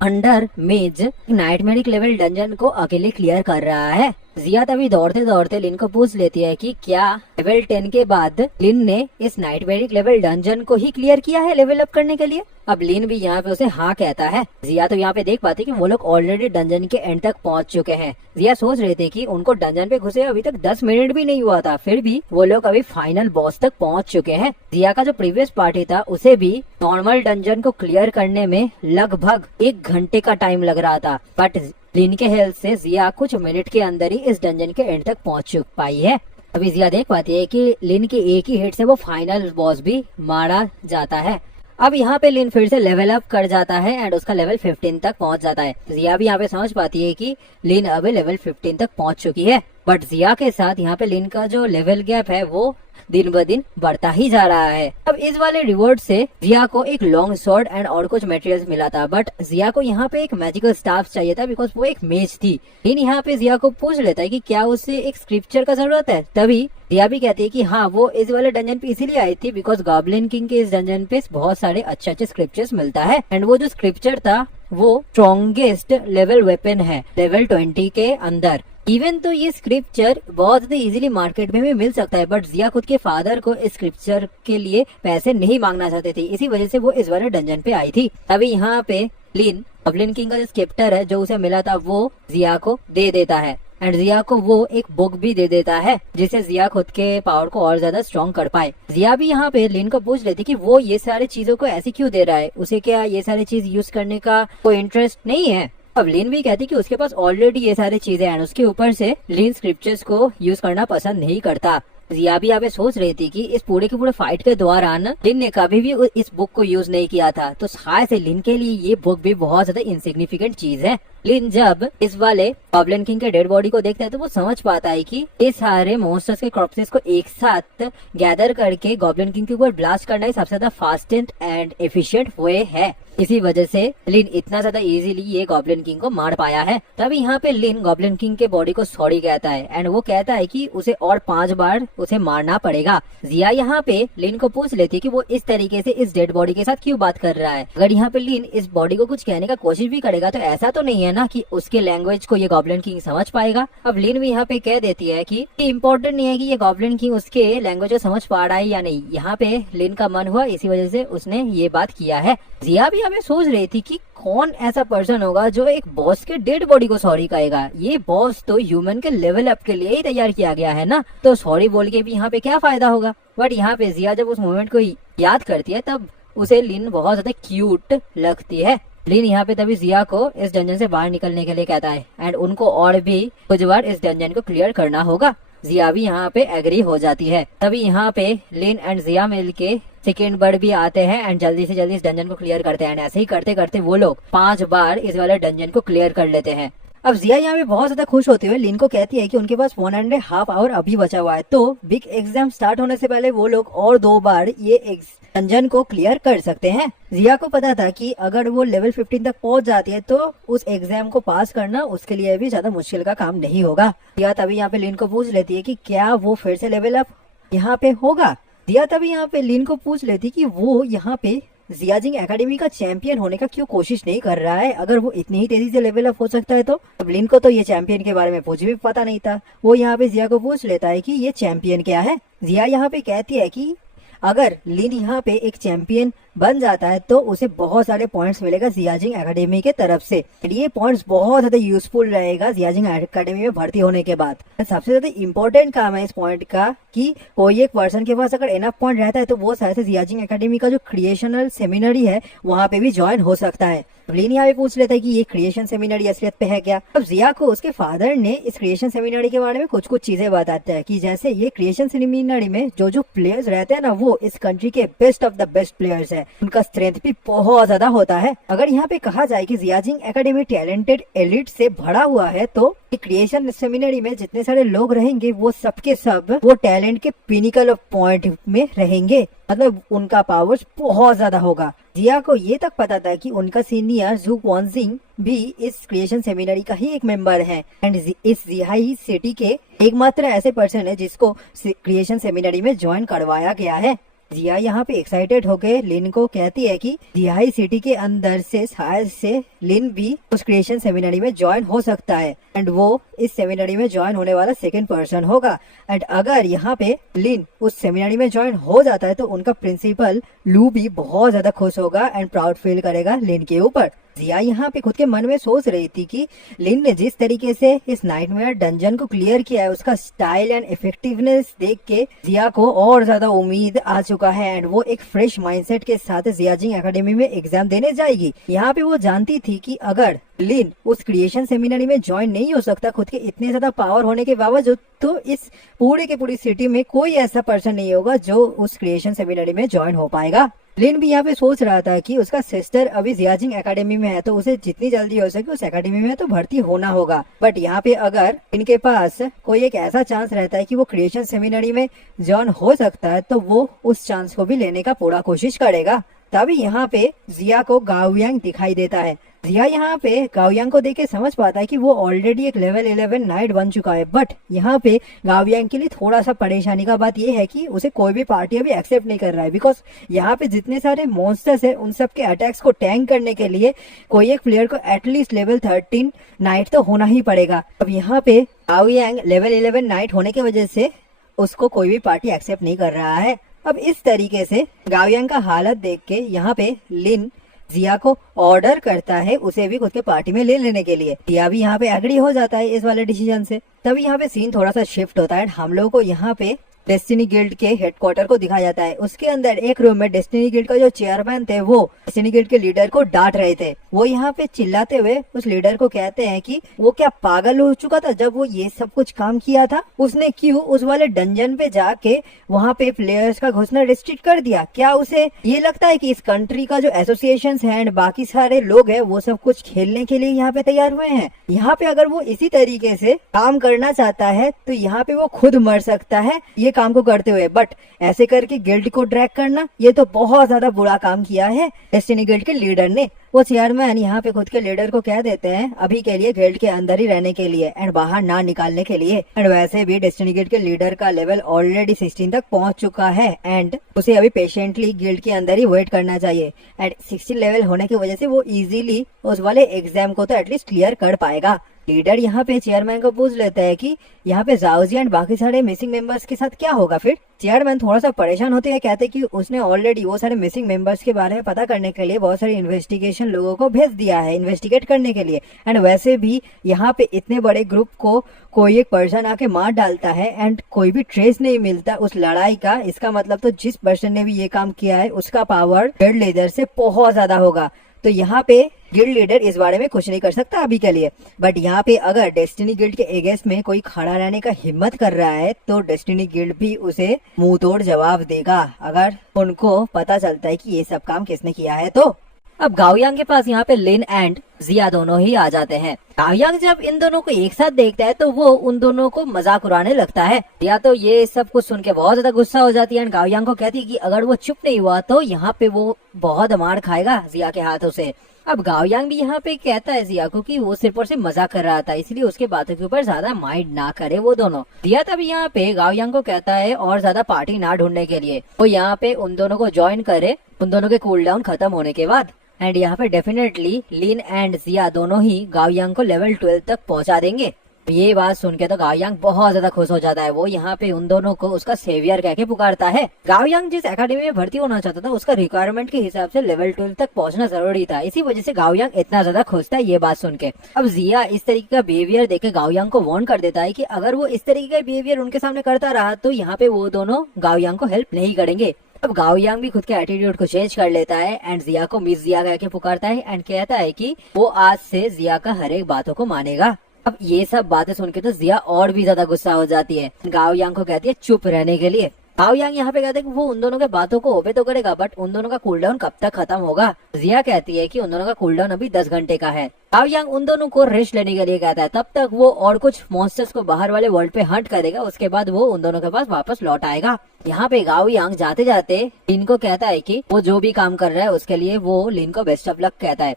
अंडर मेज नाइटमेरिक लेवल डंजन को अकेले क्लियर कर रहा है। जिया तभी दौड़ते दौड़ते लिन को पूछ लेती है कि क्या लेवल 10 के बाद लिन ने इस नाइटमेरिक लेवल डंजन को ही क्लियर किया है लेवल अप करने के लिए। अब लिन भी यहाँ पे उसे हाँ कहता है। जिया तो यहाँ पे देख पाती कि वो लोग ऑलरेडी डंजन के एंड तक पहुँच चुके हैं। जिया सोच रहे थे कि उनको डंजन पे घुसे अभी तक 10 मिनट भी नहीं हुआ था, फिर भी वो लोग अभी फाइनल बॉस तक पहुँच चुके हैं। जिया का जो प्रीवियस पार्टी था उसे भी नॉर्मल डंजन को क्लियर करने में लगभग 1 घंटे का टाइम लग रहा था, बट लिन के हेल्प से जिया कुछ मिनट के अंदर ही इस डंजन के एंड तक पहुँच पाई है। अभी जिया देख पाती है कि लिन के एक ही हिट से वो फाइनल बॉस भी मारा जाता है। अब यहाँ पे लिन फिर से लेवल अप कर जाता है एंड उसका लेवल 15 तक पहुँच जाता है। जिया भी यहाँ पे समझ पाती है कि लिन अब लेवल 15 तक पहुँच चुकी है, बट जिया के साथ यहाँ पे लिन का जो लेवल गैप है वो दिन ब दिन बढ़ता ही जा रहा है। अब इस वाले रिवॉर्ड से जिया को एक लॉन्ग स्वॉर्ड एंड और कुछ मटेरियल्स मिला था, बट जिया को यहाँ पे एक मैजिकल स्टाफ चाहिए था बिकॉज वो एक मेज थी। लिन यहाँ पे जिया को पूछ लेता है कि क्या उसे एक स्क्रिप्चर का जरूरत है। तभी जिया भी कहती है कि हाँ वो इस वाले डंजन पे इसीलिए आई थी बिकॉज गॉब्लिन किंग के इस डंजन पे बहुत सारे अच्छे अच्छे स्क्रिप्चर्स मिलता है एंड वो जो स्क्रिप्चर था वो स्ट्रॉन्गेस्ट लेवल वेपन है लेवल 20 के अंदर। इवन तो ये स्क्रिप्चर बहुत ज्यादा इजीली मार्केट में भी मिल सकता है, बट जिया खुद के फादर को इस स्क्रिप्चर के लिए पैसे नहीं मांगना चाहते थे, इसी वजह से वो इस वाले डंजन पे आई थी। अभी यहाँ पे लिन गॉब्लिन किंग का जो स्क्रिप्टर है जो उसे मिला था वो जिया को दे देता है एंड जिया को वो एक बुक भी दे देता है जिससे जिया खुद के पावर को और ज्यादा स्ट्रॉन्ग कर पाए। जिया भी यहाँ पे लिन को पूछ लेती कि वो ये सारी चीजों को ऐसे क्यों दे रहा है, उसे क्या ये सारी चीज यूज करने का कोई इंटरेस्ट नहीं है। अब लिन भी कहती कि उसके पास ऑलरेडी ये सारी चीजें हैं, उसके ऊपर से लिन स्क्रिप्चर्स को यूज करना पसंद नहीं करता। जिया भी यहाँ पे सोच रही थी कि इस पूरे के पूरे फाइट के दौरान लिन ने कभी भी इस बुक को यूज नहीं किया था, तो शायद से लिन के लिए ये बुक भी बहुत ज्यादा इनसिग्निफिकेंट चीज है। लिन जब इस वाले गॉब्लिन किंग के डेड बॉडी को देखता है तो वो समझ पाता है कि ये सारे मॉन्स्टर्स के कॉर्प्सेस को एक साथ गैदर करके गॉब्लिन किंग के ऊपर ब्लास्ट करना ही सबसे ज्यादा फास्टेस्ट एंड एफिशिएंट वे है। इसी वजह से लिन इतना ज्यादा इजीली ये गॉब्लिन किंग को मार पाया है। तभी यहाँ पे लिन गॉब्लिन किंग के बॉडी को सॉरी कहता है एंड वो कहता है कि उसे और 5 बार उसे मारना पड़ेगा। जिया यहाँ पे लिन को पूछ लेती है कि वो इस तरीके से इस डेड बॉडी के साथ क्यों बात कर रहा है। अगर यहाँ पे लिन इस बॉडी को कुछ कहने का कोशिश भी करेगा तो ऐसा तो नहीं है ना कि उसके लैंग्वेज को ये गॉब्लिन किंग समझ पाएगा। अब लिन भी यहाँ पे कह देती है कि इम्पोर्टेंट नहीं है कि ये गॉब्लिन किंग उसके लैंग्वेज को समझ पा रहा है या नहीं, यहाँ पे लिन का मन हुआ इसी वजह से उसने ये बात किया है। जिया भी हमें सोच रही थी कि कौन ऐसा पर्सन होगा जो एक बॉस के डेड बॉडी को सॉरी कहेगा। ये बॉस तो ह्यूमन के लेवल अप के लिए ही तैयार किया गया है ना, तो सॉरी बोल के भी यहाँ पे क्या फायदा होगा। बट यहाँ पे जिया जब उस मोमेंट को याद करती है तब उसे लिन बहुत ज्यादा क्यूट लगती है। लिन यहाँ पे तभी जिया को इस डंजन से बाहर निकलने के लिए कहता है एंड उनको और भी कुछ बार इस डंजन को क्लियर करना होगा। जिया भी यहाँ पे एग्री हो जाती है। तभी यहाँ पे लिन एंड जिया मिलके सेकेंड बर्ड भी आते हैं एंड जल्दी से जल्दी इस डंजन को क्लियर करते हैं एंड ऐसे ही करते करते वो लोग 5 बार इस वाले डंजन को क्लियर कर लेते हैं। अब जिया यहाँ पे बहुत ज्यादा खुश होती हुई लिन को कहती है कि उनके पास 1.5 आवर अभी बचा हुआ है, तो बिग एग्जाम स्टार्ट होने से पहले वो लोग और 2 बार ये डंजन को क्लियर कर सकते हैं। जिया को पता था कि अगर वो लेवल 15 तक पहुंच जाती है तो उस एग्जाम को पास करना उसके लिए भी ज्यादा मुश्किल का काम नहीं होगा। जिया तभी यहाँ पे लिन को पूछ लेती है कि क्या वो फिर से लेवल अप यहाँ पे होगा। जिया तभी यहाँ पे लिन को पूछ लेती कि वो यहाँ पे जियाजिंग एकेडमी का चैंपियन होने का क्यों कोशिश नहीं कर रहा है, अगर वो इतनी ही तेजी से लेवल अप हो सकता है तो। अब लिन को तो ये चैंपियन के बारे में कुछ भी पता नहीं था। वो यहाँ पे जिया को पूछ लेता है कि ये चैंपियन क्या है। जिया यहाँ पे कहती है कि अगर लिन यहाँ पे एक चैंपियन बन जाता है तो उसे बहुत सारे पॉइंट्स मिलेगा जियाजिंग एकेडमी के तरफ से। ये पॉइंट्स बहुत ज्यादा यूजफुल रहेगा जियाजिंग एकेडमी में भर्ती होने के बाद। सबसे ज्यादा इम्पोर्टेंट काम है इस पॉइंट का कि कोई एक पर्सन के पास अगर इनफ पॉइंट रहता है तो वो शायद से जियाजिंग एकेडमी का जो क्रिएशनल सेमिनरी है वहाँ पे भी ज्वाइन हो सकता है। लिन यहाँ पे पूछ लेता है कि ये क्रिएशन सेमिनरी असलियत पे है क्या। अब जिया को उसके फादर ने इस क्रिएशन सेमिनरी के बारे में कुछ चीजें बताते हैं कि जैसे ये क्रिएशन सेमिनरी में जो प्लेयर्स रहते हैं ना वो इस कंट्री के best of the best players है, उनका स्ट्रेंथ भी बहुत ज्यादा होता है। अगर यहाँ पे कहा जाए कि जियाजिंग एकेडमी टैलेंटेड एलिट से भरा हुआ है तो क्रिएशन सेमिनरी में जितने सारे लोग रहेंगे वो सबके सब वो टैलेंट के पिनिकल ऑफ पॉइंट में रहेंगे, मतलब उनका पावर्स बहुत ज्यादा होगा। जिया को ये तक पता था कि उनका सीनियर जू क्वानजिंग भी इस क्रिएशन सेमिनरी का ही एक मेंबर है एंड इस जिहाई सिटी के एकमात्र ऐसे पर्सन है जिसको क्रिएशन सेमिनरी में ज्वाइन करवाया गया है। जिया यहाँ पे एक्साइटेड होके लिन को कहती है कि जिहाई सिटी के अंदर से शायद से लिन भी उस क्रिएशन सेमिनरी में ज्वाइन हो सकता है एंड वो इस सेमिनरी में ज्वाइन होने वाला सेकंड पर्सन होगा। एंड अगर यहाँ पे लिन उस सेमिनरी में ज्वाइन हो जाता है तो उनका प्रिंसिपल लू भी बहुत ज्यादा खुश होगा एंड प्राउड फील करेगा लिन के ऊपर। जिया यहाँ पे खुद के मन में सोच रही थी कि लिन ने जिस तरीके से इस नाइटमेयर डंजन को क्लियर किया है उसका स्टाइल एंड इफेक्टिवनेस देख के जिया को और ज्यादा उम्मीद आ चुका है एंड वो एक फ्रेश माइंडसेट के साथ जियाजिंग एकेडमी में एग्जाम देने जाएगी। यहाँ पे वो जानती थी कि अगर लिन उस क्रिएशन सेमिनरी में ज्वाइन नहीं हो सकता खुद के इतने ज्यादा पावर होने के बावजूद तो इस पूरे के पूरी सिटी में कोई ऐसा पर्सन नहीं होगा जो उस क्रिएशन सेमिनरी में ज्वाइन हो पाएगा। लिन भी यहाँ पे सोच रहा था कि उसका सिस्टर अभी जियाजिंग एकेडमी में है तो उसे जितनी जल्दी हो सके उस एकेडमी में तो भर्ती होना होगा। बट यहाँ पे अगर इनके पास कोई एक ऐसा चांस रहता है कि वो क्रिएशन सेमिनरी में ज्वाइन हो सकता है तो वो उस चांस को भी लेने का पूरा कोशिश करेगा। तभी यहाँ पे जिया को गाओयांग दिखाई देता है। जिया यहाँ पे गाओयांग को देख के समझ पाता है कि वो ऑलरेडी एक लेवल 11 नाइट बन चुका है। बट यहाँ पे गाओयांग के लिए थोड़ा सा परेशानी का बात ये है कि उसे कोई भी पार्टी अभी एक्सेप्ट नहीं कर रहा है, बिकॉज यहाँ पे जितने सारे मॉन्स्टर्स है उन सब के अटैक्स को टैंक करने के लिए कोई एक प्लेयर को एटलीस्ट लेवल 13 नाइट तो होना ही पड़ेगा। अब यहाँ पे गाओयांग लेवल 11 नाइट होने की वजह से उसको कोई भी पार्टी एक्सेप्ट नहीं कर रहा है। अब इस तरीके से गाओयांग का हालत देख के यहाँ पे लिन जिया को ऑर्डर करता है उसे भी खुद के पार्टी में ले लेने के लिए। जिया भी यहाँ पे एग्री हो जाता है इस वाले डिसीजन से। तभी यहाँ पे सीन थोड़ा सा शिफ्ट होता है। हम लोग को यहाँ पे डेस्टिनी गिल्ड के हेडक्वार्टर को दिखाया जाता है। उसके अंदर एक रूम में डेस्टिनी गिल्ड का जो चेयरमैन थे वो डेस्टिनी गिल्ड के लीडर को डांट रहे थे। वो यहाँ पे चिल्लाते हुए उस लीडर को कहते हैं कि वो क्या पागल हो चुका था जब वो ये सब कुछ काम किया था, उसने क्यों उस वाले डंजन पे जाके वहाँ पे प्लेयर्स का घुसना रिस्ट्रिक्ट कर दिया। क्या उसे ये लगता है कि इस कंट्री का जो एसोसिएशन है एंड बाकी सारे लोग हैं वो सब कुछ खेलने के लिए यहाँ पे तैयार हुए हैं। यहाँ पे अगर वो इसी तरीके से काम करना चाहता है तो यहाँ पे वो खुद मर सकता है। ये काम को करते हुए, बट ऐसे करके गिल्ड को ड्रैग करना, ये तो बहुत ज्यादा बुरा काम किया है डेस्टिनी गिल्ड के लीडर ने। वो चेयरमैन यहाँ पे खुद के लीडर को कह देते हैं अभी के लिए गिल्ड के अंदर ही रहने के लिए एंड बाहर ना निकालने के लिए। एंड वैसे भी डेस्टिनी गिल्ड के लीडर का लेवल ऑलरेडी 16 तक पहुंच चुका है एंड उसे अभी पेशेंटली गिल्ड के अंदर ही वेट करना चाहिए। एंड 16 लेवल होने की वजह से वो इजीली उस वाले एग्जाम को तो एटलीस्ट क्लियर कर पाएगा। लीडर यहाँ पे चेयरमैन को पूछ लेता है कि यहाँ पे जाओजी एंड बाकी सारे मिसिंग मेंबर्स के साथ क्या होगा फिर। चेयरमैन थोड़ा सा परेशान होते हैं, कहते कि उसने ऑलरेडी वो सारे मिसिंग मेंबर्स के बारे में पता करने के लिए बहुत सारे इन्वेस्टिगेशन लोगों को भेज दिया है इन्वेस्टिगेट करने के लिए। एंड वैसे भी यहाँ पे इतने बड़े ग्रुप को कोई एक पर्सन आके मार डालता है एंड कोई भी ट्रेस नहीं मिलता उस लड़ाई का, इसका मतलब तो जिस पर्सन ने भी ये काम किया है उसका पावर गिल्ड लीडर से बहुत ज्यादा होगा। तो यहाँ पे गिल्ड लीडर इस बारे में कुछ नहीं कर सकता अभी के लिए। बट यहाँ पे अगर डेस्टिनी गिल्ड के एगेंस्ट में कोई खड़ा रहने का हिम्मत कर रहा है तो डेस्टिनी गिल्ड भी उसे मुंह तोड़ जवाब देगा अगर उनको पता चलता है कि ये सब काम किसने किया है। तो अब गाओयांग के पास यहाँ पे लिन एंड जिया दोनों ही आ जाते हैं। गाओयांग जब इन दोनों को एक साथ देखता है तो वो उन दोनों को मजाक उड़ाने लगता है। जिया तो ये सब कुछ सुन के बहुत ज्यादा गुस्सा हो जाती है। गाओयांग को कहती है कि अगर वो चुप नहीं हुआ तो यहाँ पे वो बहुत मार खाएगा जिया के हाथों से। अब गाओयांग भी यहाँ पे कहता है जिया को कि वो सिर्फ और सिर्फ मजाक कर रहा था, इसलिए उसके बातों के ऊपर ज्यादा माइंड ना करे वो दोनों। जिया तभी यहाँ पे गाओयांग को कहता है और ज्यादा पार्टी ना ढूंढने के लिए, वो यहाँ पे उन दोनों को ज्वाइन करे उन दोनों के कूल डाउन खत्म होने के बाद। एंड यहाँ पे डेफिनेटली लिन एंड जिया दोनों ही गाओयांग को लेवल 12 तक पहुंचा देंगे। ये बात सुन के तो गाओयांग बहुत ज्यादा खुश हो जाता है। वो यहाँ पे उन दोनों को उसका सेवियर कह के पुकारता है। गाओयांग जिस एकेडमी में भर्ती होना चाहता था उसका रिक्वायरमेंट के हिसाब से लेवल 12 तक पहुंचना जरूरी था, इसी वजह से गाओयांग इतना ज्यादा खुश था ये बात सुन के। अब जिया इस तरीके का बिहेवियर देख के गाओयांग को वार्न कर देता है कि अगर वो इस तरीके का बिहेवियर उनके सामने करता रहा तो यहाँ पे वो दोनों गाओयांग को हेल्प नहीं करेंगे। अब गाओयांग भी खुद के एटीट्यूड को चेंज कर लेता है एंड जिया को मिस जिया कह के पुकारता है एंड कहता है कि वो आज से जिया का हर एक बातों को मानेगा। अब ये सब बातें सुन के तो जिया और भी ज्यादा गुस्सा हो जाती है। गाओयांग को कहती है चुप रहने के लिए। गाओयांग यहाँ पे कहते हैं कि वो उन दोनों के बातों को ओबे तो करेगा बट उन दोनों का कूलडाउन कब तक खत्म होगा। जिया कहती है कि उन दोनों का कूलडाउन अभी 10 घंटे का है। गाओयांग उन दोनों को रेस्ट लेने के लिए कहता है, तब तक वो और कुछ मॉन्स्टर्स को बाहर वाले वर्ल्ड पे हंट करेगा, उसके बाद वो उन दोनों के पास वापस लौट आएगा। यहाँ पे गाओयांग जाते जाते लिन को कहता है कि वो जो भी काम कर रहा है उसके लिए वो लिन को बेस्ट ऑफ लक कहता है।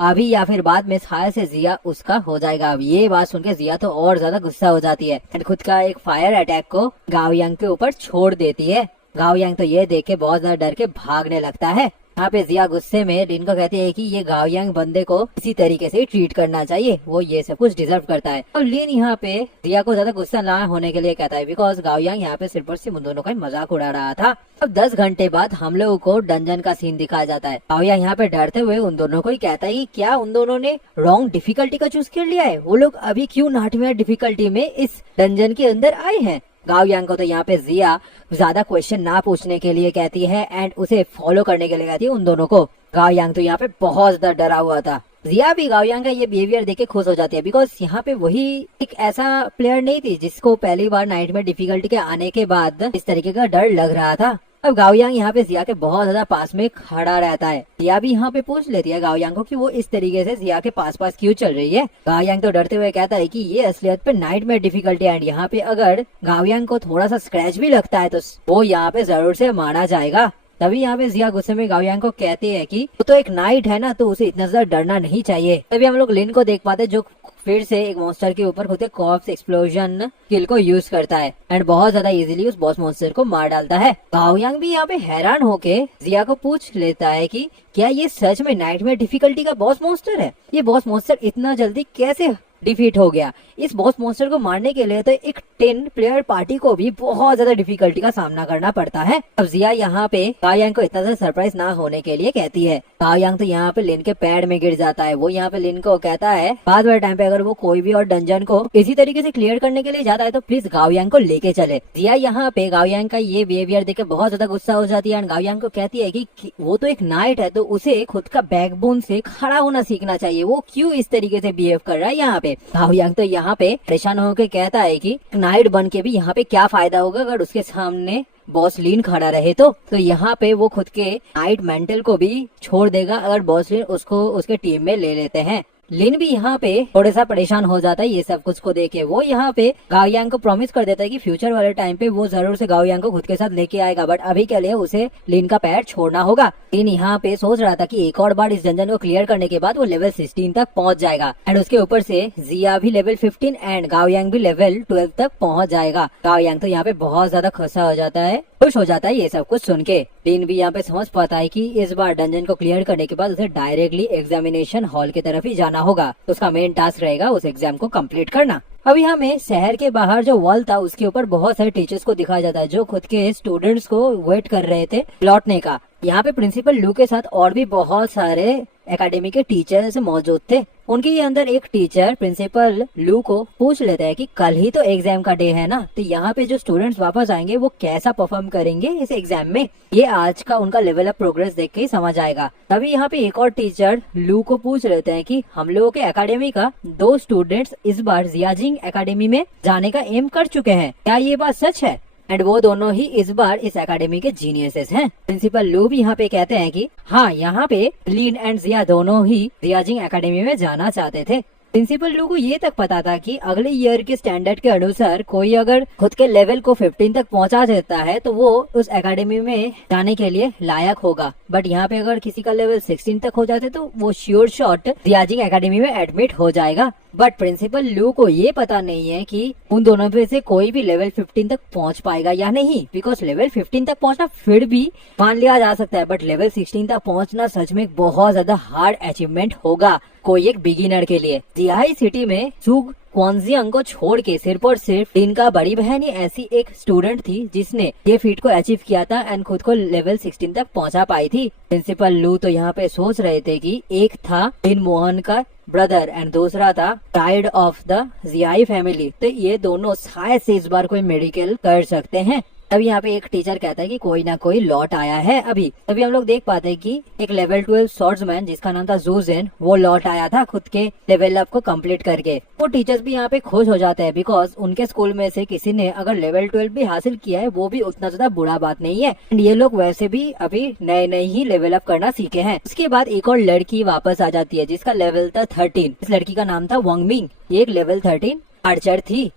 अभी या फिर बाद में शायद से जिया उसका हो जाएगा। अब ये बात सुन के जिया तो और ज्यादा गुस्सा हो जाती है एंड खुद का एक फायर अटैक को गाओयांग के ऊपर छोड़ देती है। गाओयांग तो ये देख के बहुत ज्यादा डर के भागने लगता है। यहाँ पे जिया गुस्से में लिन को कहती है कि ये गाओयांग बंदे को इसी तरीके से ट्रीट करना चाहिए, वो ये सब कुछ डिजर्व करता है। और लिन यहाँ पे जिया को ज्यादा गुस्सा ना होने के लिए कहता है बिकॉज गाओयांग यहाँ पे सिर्फ और सिर्फ उन दोनों का मजाक उड़ा रहा था। अब 10 घंटे बाद हम लोगों को डंजन का सीन दिखाया जाता है। गाओयांग यहाँ पे डरते हुए उन दोनों को ही कहता है कि क्या उन दोनों ने रॉन्ग डिफिकल्टी का चूज कर लिया है, वो लोग अभी क्यों 9वीं डिफिकल्टी में इस डंजन के अंदर आए हैं। गाओयांग को तो यहाँ पे जिया ज्यादा क्वेश्चन ना पूछने के लिए कहती है एंड उसे फॉलो करने के लिए कहती है उन दोनों को। गाओयांग तो यहाँ पे बहुत ज्यादा डरा हुआ था। जिया भी गाओयांग का ये बिहेवियर देख के खुश हो जाती है बिकॉज यहाँ पे वही एक ऐसा प्लेयर नहीं थी जिसको पहली बार नाइट में डिफिकल्टी के आने के बाद इस तरीके का डर लग रहा था। अब गाओयांग यहाँ पे जिया के बहुत ज्यादा पास में खड़ा रहता है। जिया भी यहाँ पे पूछ लेती है गाओयांग को कि वो इस तरीके से जिया के पास पास क्यों चल रही है। गाओयांग तो डरते हुए कहता है कि ये असलियत पे नाइट में डिफिकल्टी एंड यहाँ पे अगर गाओयांग को थोड़ा सा स्क्रैच भी लगता है तो वो यहाँ पे जरूर से मारा जाएगा। तभी यहाँ पे जिया गुस्से में गाओयांग को कहते हैं कि वो तो एक नाइट है ना तो उसे इतना ज्यादा डरना नहीं चाहिए। तभी हम लोग लिन को देख पाते जो फिर से एक मॉन्स्टर के ऊपर खुद कॉर्प्स एक्सप्लोजन स्किल को यूज करता है एंड बहुत ज्यादा इजीली उस बॉस मॉन्स्टर को मार डालता है। गाओयांग भी यहाँ पे हैरान होके जिया को पूछ लेता है कि क्या ये सच में नाइट में डिफिकल्टी का बॉस मॉन्स्टर है, ये बॉस मॉन्स्टर इतना जल्दी कैसे डिफीट हो गया। इस बॉस मॉन्स्टर को मारने के लिए तो एक 10 प्लेयर पार्टी को भी बहुत ज्यादा डिफिकल्टी का सामना करना पड़ता है। अब जिया यहाँ पे गाओयांग को इतना ज्यादा सरप्राइज ना होने के लिए कहती है। गाओयांग तो यहाँ पे लिन के पैड में गिर जाता है। वो यहाँ पे लिन को कहता है बाद वाले टाइम पे अगर वो कोई भी और डंजन को इसी तरीके से क्लियर करने के लिए जाता है तो प्लीज गाओयांग को लेके चले। जिया यहाँ पे गाओयांग का ये बिहेवियर देख के बहुत ज्यादा गुस्सा हो जाती है एंड गाओयांग को कहती है कि वो तो एक नाइट है तो उसे खुद का बैकबोन से खड़ा होना सीखना चाहिए, वो क्यों इस तरीके से बिहेव कर रहा है। यहाँ पे गाओयांग तो यहाँ पे परेशान होकर कहता है कि नाइट बन के भी यहाँ पे क्या फायदा होगा अगर उसके सामने बॉस लिन खड़ा रहे तो यहाँ पे वो खुद के नाइट मेंटल को भी छोड़ देगा अगर बॉस लिन उसको उसके टीम में ले लेते हैं। लिन भी यहाँ पे थोड़ा सा परेशान हो जाता है ये सब कुछ को देखे। वो यहाँ पे गाओ यांग को प्रॉमिस कर देता है कि फ्यूचर वाले टाइम पे वो जरूर से गाओ यांग को खुद के साथ लेके आएगा, बट अभी के लिए उसे लिन का पैर छोड़ना होगा। लिन यहाँ पे सोच रहा था कि एक और बार इस डंजन को क्लियर करने के बाद वो लेवल 16 तक पहुंच जाएगा एंड उसके ऊपर से जिया भी लेवल 15 एंड गाओ यांग भी लेवल 12 तक पहुंच जाएगा। गाओ यांग तो यहाँ पे बहुत ज्यादा खुश हो जाता है, खुश हो जाता है ये सब कुछ सुन के। लिन भी यहाँ पे समझ पाता है कि इस बार डंजन को क्लियर करने के बाद उसे डायरेक्टली एग्जामिनेशन हॉल की तरफ ही जाना होगा। तो उसका मेन टास्क रहेगा उस एग्जाम को कंप्लीट करना। अभी हमें शहर के बाहर जो वॉल था उसके ऊपर बहुत सारे टीचर्स को दिखाया जाता है जो खुद के स्टूडेंट्स को वेट कर रहे थे लौटने का। यहाँ पे प्रिंसिपल लू के साथ और भी बहुत सारे एकेडमी के टीचर्स मौजूद थे। उनके ये अंदर एक टीचर प्रिंसिपल लू को पूछ लेता है कि कल ही तो एग्जाम का डे है ना, तो यहाँ पे जो स्टूडेंट्स वापस आएंगे वो कैसा परफॉर्म करेंगे इस एग्जाम में, ये आज का उनका लेवल अप प्रोग्रेस देख के ही समझ आएगा। तभी यहाँ पे एक और टीचर लू को पूछ लेते हैं कि हम लोगों के एकेडमी का 2 स्टूडेंट्स इस बार जियाजिंग एकेडमी में जाने का एम कर चुके हैं, क्या ये बात सच है? एंड वो दोनों ही इस बार इस एकेडमी के जीनियसेस हैं। प्रिंसिपल लू भी यहाँ पे कहते हैं कि हाँ, यहाँ पे लिन एंड जिया दोनों ही जियाजिंग एकेडमी में जाना चाहते थे। प्रिंसिपल लू को ये तक पता था कि अगले ईयर के स्टैंडर्ड के अनुसार कोई अगर खुद के लेवल को 15 तक पहुंचा देता है तो वो उस एकेडमी में जाने के लिए लायक होगा, बट यहाँ पे अगर किसी का लेवल 16 तक हो जाते तो वो श्योर शॉट जियाजिंग एकेडमी में एडमिट हो जाएगा। बट प्रिंसिपल लू को ये पता नहीं है कि उन दोनों में से कोई भी लेवल 15 तक पहुंच पाएगा या नहीं, बिकॉज लेवल 15 तक पहुंचना फिर भी मान लिया जा सकता है, बट लेवल 16 तक पहुंचना सच में बहुत ज्यादा हार्ड अचीवमेंट होगा कोई एक बिगिनर के लिए। जियाई सिटी में सुग क्वानजियांग को छोड़ के सिर्फ और सिर्फ लिन का बड़ी बहन ही ऐसी एक स्टूडेंट थी जिसने ये फीट को अचीव किया था एंड खुद को लेवल 16 तक पहुंचा पाई थी। प्रिंसिपल लू तो यहाँ पे सोच रहे थे कि एक था लिन मोहन का ब्रदर एंड दूसरा था प्राइड ऑफ द जियाई फैमिली, तो ये दोनों शायद से इस बार कोई मेडिकल कर सकते हैं। तभी यहाँ पे एक टीचर कहता है कि कोई ना कोई लौट आया है अभी। तभी हम लोग देख पाते हैं कि एक लेवल 12 स्वॉर्ड्समैन जिसका नाम था जूजेन वो लौट आया था खुद के लेवल अप को कंप्लीट करके। वो टीचर्स भी यहाँ पे खुश हो जाते हैं बिकॉज उनके स्कूल में से किसी ने अगर लेवल 12 भी हासिल किया है वो भी उतना ज्यादा बुरा बात नहीं है एंड ये लोग वैसे भी अभी नए नए ही लेवल अप करना सीखे हैं। उसके बाद एक और लड़की वापस आ जाती है जिसका लेवल था 13। इस लड़की का नाम था वांग मिंग, ये एक लेवल 13 आर्चर थी।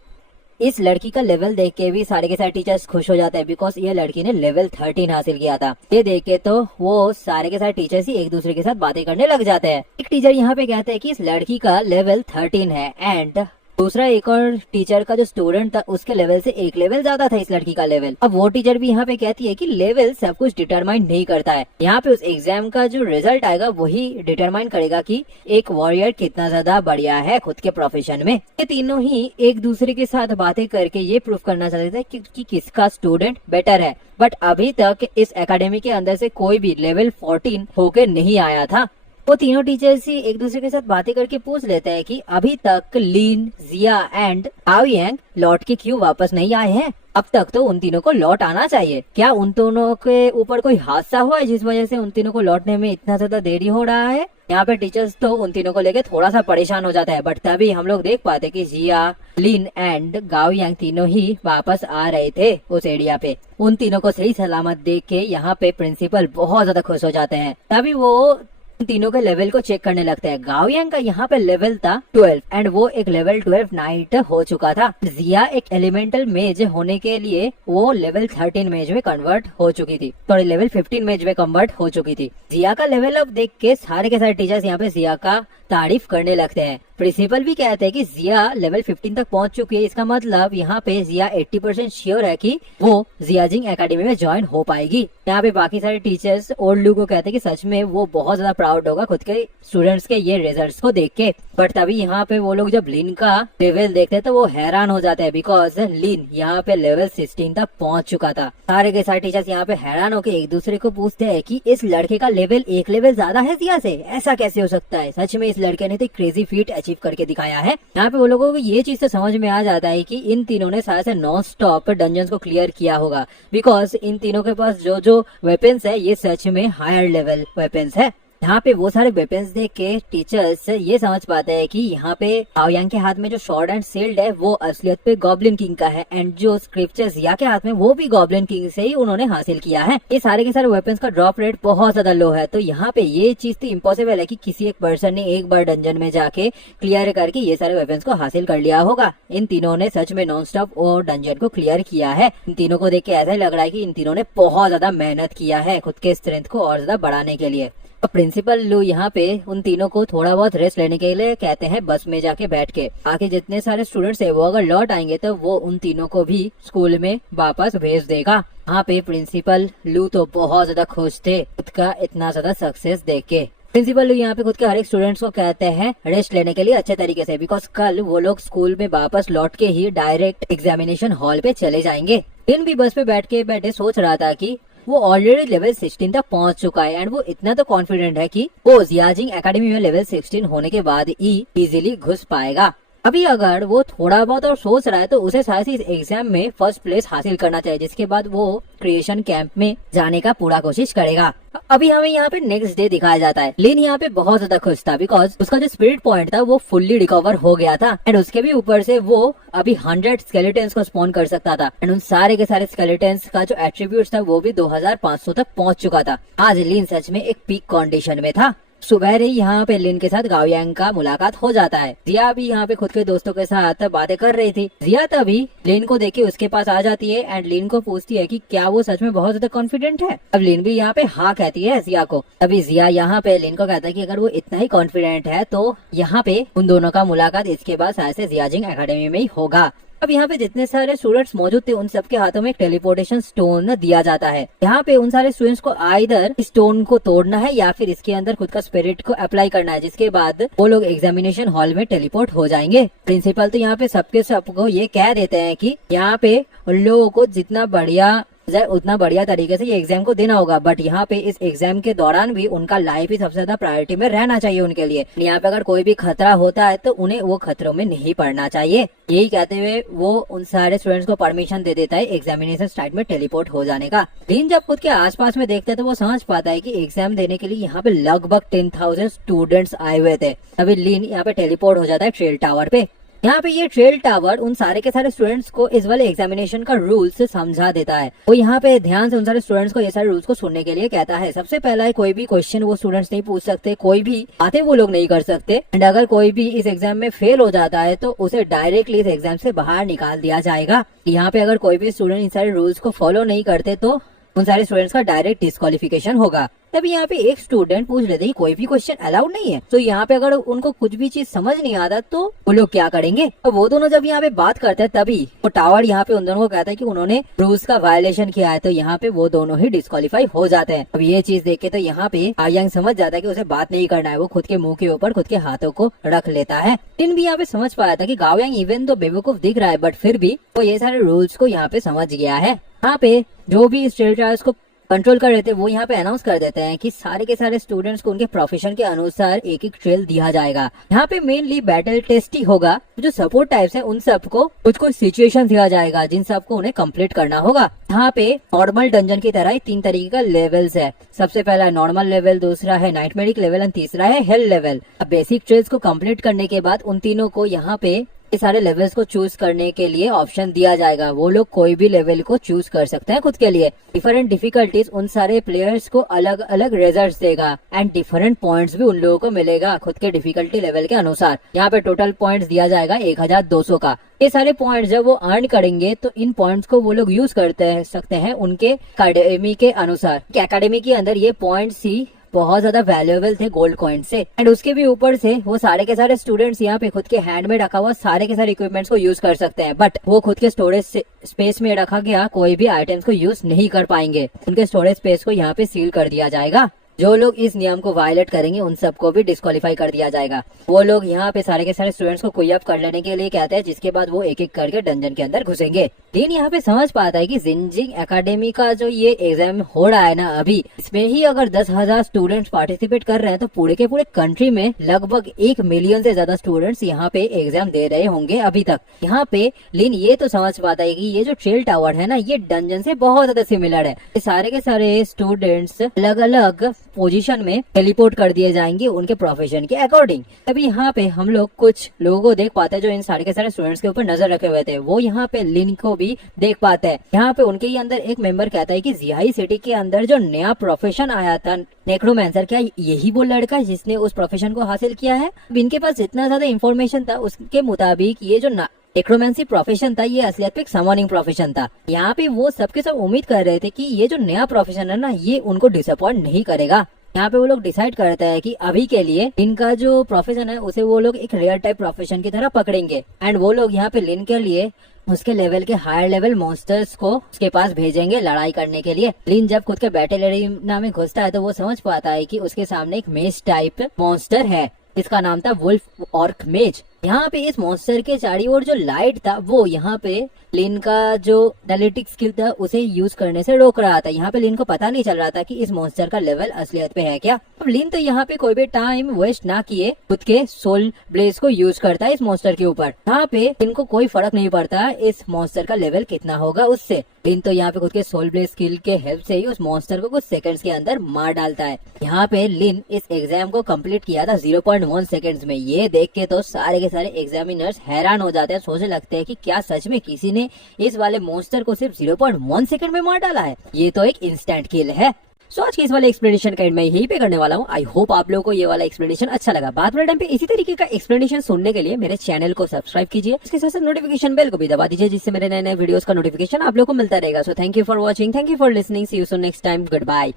इस लड़की का लेवल देख के भी सारे के सारे टीचर्स खुश हो जाते हैं बिकॉज ये लड़की ने लेवल 13 हासिल किया था। ये देख के तो वो सारे के सारे टीचर्स ही एक दूसरे के साथ बातें करने लग जाते हैं। एक टीचर यहाँ पे कहते हैं कि इस लड़की का लेवल 13 है एंड दूसरा एक और टीचर का जो स्टूडेंट था उसके लेवल से एक लेवल ज्यादा था इस लड़की का लेवल। अब वो टीचर भी यहाँ पे कहती है कि लेवल सब कुछ डिटरमाइन नहीं करता है, यहाँ पे उस एग्जाम का जो रिजल्ट आएगा वही डिटरमाइन करेगा कि एक वॉरियर कितना ज्यादा बढ़िया है खुद के प्रोफेशन में। ये तीनों ही एक दूसरे के साथ बातें करके ये प्रूफ करना चाहते थे कि किसका स्टूडेंट बेटर है, बट अभी तक इस एकेडमी के अंदर से कोई भी लेवल 14 होकर नहीं आया था। वो तीनों टीचर्स ही एक दूसरे के साथ बातें करके पूछ लेते हैं कि अभी तक लिन, जिया एंड गाओ यांग लौट के क्यों वापस नहीं आए हैं। अब तक तो उन तीनों को लौट आना चाहिए, क्या उन दोनों के ऊपर कोई हादसा हुआ है जिस वजह से उन तीनों को लौटने में इतना ज्यादा देरी हो रहा है। यहाँ पे टीचर्स तो उन तीनों को लेके थोड़ा सा परेशान हो जाता है, बट तभी हम लोग देख पाते कि जिया, लिन एंड गाओ यांग तीनों ही वापस आ रहे थे उस एरिया पे। उन तीनों को सही सलामत देख के यहाँ पे प्रिंसिपल बहुत ज्यादा खुश हो जाते हैं। तभी वो तीनों के लेवल को चेक करने लगता है। गाओ यांग का यहाँ पे लेवल था 12 एंड वो एक लेवल 12 नाइट हो चुका था। जिया एक एलिमेंटल मेज होने के लिए वो लेवल 13 मेज में कन्वर्ट हो चुकी थी, तो लेवल 15 मेज में कन्वर्ट हो चुकी थी। जिया का लेवल अप देख के सारे के सारे टीचर्स यहाँ पे जिया का तारीफ करने लगते हैं। प्रिंसिपल भी कहते हैं कि जिया लेवल 15 तक पहुंच चुकी है, इसका मतलब यहाँ पे जिया 80% श्योर है कि वो जियाजिंग एकेडमी में ज्वाइन हो पाएगी। यहाँ पे बाकी सारे टीचर्स और लोगों को कहते हैं कि सच में वो बहुत ज्यादा प्राउड होगा खुद के स्टूडेंट्स के ये रिजल्ट्स को देख के। बट तभी यहाँ पे वो लोग जब लिन का लेवल देखते हैं तो वो हैरान हो जाते हैं बिकॉज लिन यहाँ पे लेवल 16 तक पहुंच चुका था। सारे के सारे टीचर्स यहाँ पे हैरान होकर एक दूसरे को पूछते हैं कि इस लड़के का लेवल एक लेवल ज्यादा है जिया से, ऐसा कैसे हो सकता है। सच में इस लड़के ने तो क्रेजी फीट अचीव करके दिखाया है। यहाँ पे वो लोगों को ये चीज तो समझ में आ जाता है कि इन तीनों ने शायद से नॉन स्टॉप डंजन्स को क्लियर किया होगा बिकॉज इन तीनों के पास जो जो वेपन्स है ये सच में हायर लेवल वेपन्स है। यहाँ पे वो सारे वेपन्स देख के टीचर्स ये समझ पाते हैं कि यहाँ पे आओयांग के हाथ में जो शॉर्ड एंड शील्ड है वो असलियत पे गॉब्लिन किंग का है, एंड जो स्क्रिप्चर जिया के हाथ में वो भी गॉब्लिन किंग से ही उन्होंने हासिल किया है। ये सारे के सारे वेपन्स का ड्रॉप रेट बहुत ज्यादा लो है, तो यहाँ पे ये चीज तो इम्पॉसिबल है कि किसी एक पर्सन ने एक बार डंजन में जाके क्लियर करके ये सारे वेपन्स को हासिल कर लिया होगा। इन तीनों ने सच में नॉन स्टॉप और डंजन को क्लियर किया है। इन तीनों को देख के ऐसा ही लग रहा है कि इन तीनों ने बहुत ज्यादा मेहनत किया है खुद के स्ट्रेंथ को और ज्यादा बढ़ाने के लिए। प्रिंसिपल लू यहाँ पे उन तीनों को थोड़ा बहुत रेस्ट लेने के लिए कहते हैं बस में जाके बैठ के। आगे जितने सारे स्टूडेंट्स है वो अगर लौट आएंगे तो वो उन तीनों को भी स्कूल में वापस भेज देगा। यहाँ पे प्रिंसिपल लू तो बहुत ज्यादा खुश थे खुद का इतना ज्यादा सक्सेस देख के। प्रिंसिपल लू यहाँ पे खुद के हर एक स्टूडेंट्स को कहते हैं रेस्ट लेने के लिए अच्छे तरीके से, बिकॉज कल वो लोग स्कूल में वापस लौट के ही डायरेक्ट एग्जामिनेशन हॉल पे चले जाएंगे। दिन भी बस पे बैठे सोच रहा था कि वो ऑलरेडी लेवल 16 तक पहुंच चुका है, एंड वो इतना तो कॉन्फिडेंट है कि वो जियाजिंग एकेडमी में लेवल 16 होने के बाद ही इजीली घुस पाएगा। अभी अगर वो थोड़ा बहुत और सोच रहा है तो उसे शायद इस एग्जाम में फर्स्ट प्लेस हासिल करना चाहिए, जिसके बाद वो क्रिएशन कैंप में जाने का पूरा कोशिश करेगा। अभी हमें यहाँ पे नेक्स्ट डे दिखाया जाता है। लिन यहाँ पे बहुत ज्यादा खुश था बिकॉज उसका जो स्पिरिट पॉइंट था वो फुल्ली रिकवर हो गया था, एंड उसके भी ऊपर से वो अभी 100 स्केलेटन्स को स्पॉन कर सकता था, एंड उन सारे के सारे स्केलेटन्स का जो एट्रीब्यूट्स था वो भी 2500 तक पहुंच चुका था। आज लिन सच में एक पीक कंडीशन में था। सुबह ही यहाँ पे लिन के साथ गाओयांग का मुलाकात हो जाता है। जिया भी यहाँ पे खुद के दोस्तों के साथ बातें कर रही थी। जिया तभी लिन को देख के उसके पास आ जाती है एंड लिन को पूछती है कि क्या वो सच में बहुत ज्यादा कॉन्फिडेंट है। अब लिन भी यहाँ पे हाँ कहती है जिया को। तभी जिया यहाँ पे लिन को कहता है कि अगर वो इतना ही कॉन्फिडेंट है तो यहाँ पे उन दोनों का मुलाकात इसके बाद शायद से जियाजिंग एकेडमी में ही होगा। अब यहाँ पे जितने सारे स्टूडेंट्स मौजूद थे उन सबके हाथों में एक टेलीपोर्टेशन स्टोन दिया जाता है। यहाँ पे उन सारे स्टूडेंट्स को आइदर स्टोन को तोड़ना है या फिर इसके अंदर खुद का स्पिरिट को अप्लाई करना है, जिसके बाद वो लोग एग्जामिनेशन हॉल में टेलीपोर्ट हो जाएंगे। प्रिंसिपल तो यहाँ पे सबको ये कह देते हैं कि यहाँ पे उन लोगों को जितना बढ़िया उतना बढ़िया तरीके से ये एग्जाम को देना होगा, बट यहाँ पे इस एग्जाम के दौरान भी उनका लाइफ ही सबसे ज्यादा प्रायोरिटी में रहना चाहिए उनके लिए। यहाँ पे अगर कोई भी खतरा होता है तो उन्हें वो खतरों में नहीं पड़ना चाहिए। यही कहते हुए वो उन सारे स्टूडेंट्स को परमिशन दे देता है एग्जामिनेशन साइट में टेलीपोर्ट हो जाने का। लिन जब खुद के आसपास में देखता है तो वो समझ पाता है कि एग्जाम देने के लिए यहाँ पे लगभग 10,000 स्टूडेंट्स आए हुए थे। अभी लिन यहाँ पे टेलीपोर्ट हो जाता है ट्रेल टावर पे। यहाँ पे ये ट्रेल टावर उन सारे के सारे स्टूडेंट्स को इस वाले एग्जामिनेशन का रूल्स समझा देता है। वो यहाँ पे ध्यान से उन सारे स्टूडेंट्स को ये सारे रूल्स को सुनने के लिए कहता है। सबसे पहला है कोई भी क्वेश्चन वो स्टूडेंट्स नहीं पूछ सकते, कोई भी बातें वो लोग नहीं कर सकते, एंड अगर कोई भी इस एग्जाम में फेल हो जाता है तो उसे डायरेक्टली इस एग्जाम से बाहर निकाल दिया जाएगा। यहाँ पे अगर कोई भी स्टूडेंट इन सारे रूल्स को फॉलो नहीं करते तो उन सारे स्टूडेंट्स का डायरेक्ट डिस्क्वालिफिकेशन होगा। तभी यहाँ पे एक स्टूडेंट पूछ लेते हैं कोई भी क्वेश्चन अलाउड नहीं है, तो यहाँ पे अगर उनको कुछ भी चीज समझ नहीं आता तो वो लोग क्या करेंगे। तो वो दोनों जब यहाँ पे बात करते हैं तभी वो टावर यहाँ पे उन दोनों को कहता है कि उन्होंने रूल्स का वायलेशन किया है, तो यहाँ पे वो दोनों ही डिस्क्वालीफाई हो जाते हैं। अब ये चीज देख के तो यहाँ पे आयांग समझ जाता है कि उसे बात नहीं करना है। वो खुद के मुंह के ऊपर खुद के हाथों को रख लेता है। टिन भी यहाँ पे समझ पाया था कि गाओयांग इवन तो बेवकूफ दिख रहा है बट फिर भी वो ये सारे रूल्स को यहाँ पे समझ गया है। यहाँ पे जो भी स्टेट ट्रायल्स को कंट्रोल कर रहे थे वो यहाँ पे अनाउंस कर देते हैं कि सारे के सारे स्टूडेंट्स को उनके प्रोफेशन के अनुसार एक एक ट्रेल दिया जाएगा। यहाँ पे मेनली बैटल टेस्ट ही होगा। जो सपोर्ट टाइप्स है उन सबको कुछ सिचुएशन दिया जाएगा जिन सबको उन्हें कंप्लीट करना होगा। यहाँ पे नॉर्मल डंजन की तरह ही 3 तरीके का लेवल्स है। सबसे पहला नॉर्मल लेवल, दूसरा है नाइटमेरिक लेवल एंड तीसरा है हेल लेवल। अब बेसिक ट्रेल्स को कंप्लीट करने के बाद उन तीनों को यहाँ पे ये सारे लेवल्स को चूज करने के लिए ऑप्शन दिया जाएगा। वो लोग कोई भी लेवल को चूज कर सकते हैं खुद के लिए। डिफरेंट डिफिकल्टीज उन सारे प्लेयर्स को अलग अलग रिजल्ट्स देगा एंड डिफरेंट पॉइंट्स भी उन लोगों को मिलेगा खुद के डिफिकल्टी लेवल के अनुसार। यहाँ पे टोटल पॉइंट्स दिया जाएगा 1200 का। ये सारे पॉइंट्स जब वो अर्न करेंगे तो इन पॉइंट्स को वो लोग यूज करते सकते हैं उनके अकेडमी के अनुसार। अकेडमी के अंदर ये पॉइंट्स ही बहुत ज्यादा वैल्यूएबल थे गोल्ड कॉइन से, एंड उसके भी ऊपर से वो सारे के सारे स्टूडेंट्स यहाँ पे खुद के हैंड में रखा हुआ सारे के सारे इक्विपमेंट्स को यूज कर सकते हैं, बट वो खुद के स्टोरेज स्पेस में रखा गया कोई भी आइटम्स को यूज नहीं कर पाएंगे। उनके स्टोरेज स्पेस को यहाँ पे सील कर दिया जाएगा। जो लोग इस नियम को वायलेट करेंगे उन सबको भी डिस्क्वालीफाई कर दिया जाएगा। वो लोग यहाँ पे सारे के सारे स्टूडेंट्स को क्विक अप कर लेने के लिए कहते हैं, जिसके बाद वो एक एक करके डंजन के अंदर घुसेंगे। लेकिन यहाँ पे समझ पाता है कि जिंजिंग एकेडमी का जो ये एग्जाम हो रहा है ना अभी, इसमें ही अगर 10,000 स्टूडेंट्स पार्टिसिपेट कर रहे हैं तो पूरे के पूरे कंट्री में लगभग 1 मिलियन से ज्यादा स्टूडेंट्स यहाँ पे एग्जाम दे रहे होंगे अभी तक। यहाँ पे लिन ये तो समझ पाता है कि ये जो ट्रेल टावर है ना ये डंजन से बहुत ज्यादा सिमिलर है। सारे के सारे स्टूडेंट्स अलग अलग पोजीशन में टेलीपोर्ट कर दिए जाएंगे उनके प्रोफेशन के अकॉर्डिंग। तभी यहाँ पे हम लोग कुछ लोगों को देख पाते हैं जो इन सारे के सारे स्टूडेंट्स के ऊपर नजर रखे हुए थे। वो यहाँ पे लिन को भी देख पाते हैं। यहाँ पे उनके ही अंदर एक मेंबर कहता है कि जियाई सिटी के अंदर जो नया प्रोफेशन आया था नेक्रोमैंसर, क्या यही वो लड़का जिसने उस प्रोफेशन को हासिल किया है? अब इनके पास जितना ज्यादा इन्फॉर्मेशन था उसके मुताबिक ये जो नेक्रोमैंसी प्रोफेशन था ये असलियत में एक समनिंग प्रोफेशन था। यहाँ पे वो सबके सब उम्मीद कर रहे थे कि ये जो नया प्रोफेशन है ना ये उनको डिसअपॉइंट नहीं करेगा। यहाँ पे वो लोग डिसाइड करते हैं कि अभी के लिए इनका जो प्रोफेशन है उसे वो लोग एक रेयर टाइप प्रोफेशन की तरह पकड़ेंगे। एंड वो लोग यहाँ पे लिन के लिए उसके लेवल के हायर लेवल मॉन्स्टर्स को उसके पास भेजेंगे लड़ाई करने के लिए। लिन जब खुद के बैटल एरिना में घुसता है तो वो समझ पाता है कि उसके सामने एक मेज टाइप मॉन्स्टर है। इसका नाम था वुल्फ ऑर्क मेज। यहाँ पे इस मॉन्स्टर के चारों ओर जो लाइट था वो यहाँ पे लिन का जो एनालिटिक स्किल था उसे यूज करने से रोक रहा था। यहाँ पे लिन को पता नहीं चल रहा था कि इस मॉन्स्टर का लेवल असलियत पे है क्या। अब लिन तो यहाँ पे कोई भी टाइम वेस्ट ना किए खुद के सोल ब्लेज को यूज करता है इस मॉन्स्टर के ऊपर। यहाँ पे इनको कोई फर्क नहीं पड़ता इस मॉन्स्टर का लेवल कितना होगा उससे। लिन तो यहाँ पे खुद के सोल ब्लेज स्किल के हेल्प से ही उस मॉन्स्टर को कुछ सेकंड्स के अंदर मार डालता है। यहाँ पे लिन इस एग्जाम को कंप्लीट किया था 0.1 सेकंड्स में। ये देख के तो सारे के सारे एग्जामिनर्स हैरान हो जाते हैं, सोचने लगते हैं कि क्या सच में किसी ने इस वाले मॉन्स्टर को सिर्फ 0.1 सेकंड में मार डाला है? ये तो एक इंस्टेंट किल है। सो आज के इस वाले एक्सप्लेनेशन का एंड मैं यही पे करने वाला हूँ। आई होप आप लोगों को ये वाला एक्सप्लेनेशन अच्छा लगा। बात वाले टाइम पे इसी तरीके का एक्सप्लेनेशन सुनने के लिए मेरे चैनल को सब्सक्राइब कीजिए, इसके साथ साथ नोटिफिकेशन बेल को भी दबा दीजिए जिससे मेरे नए नए वीडियोस का नोटिफिकेशन आप लोगों को मिलता रहेगा। So thank you for watching, thank you for listening, see you soon next time, good bye.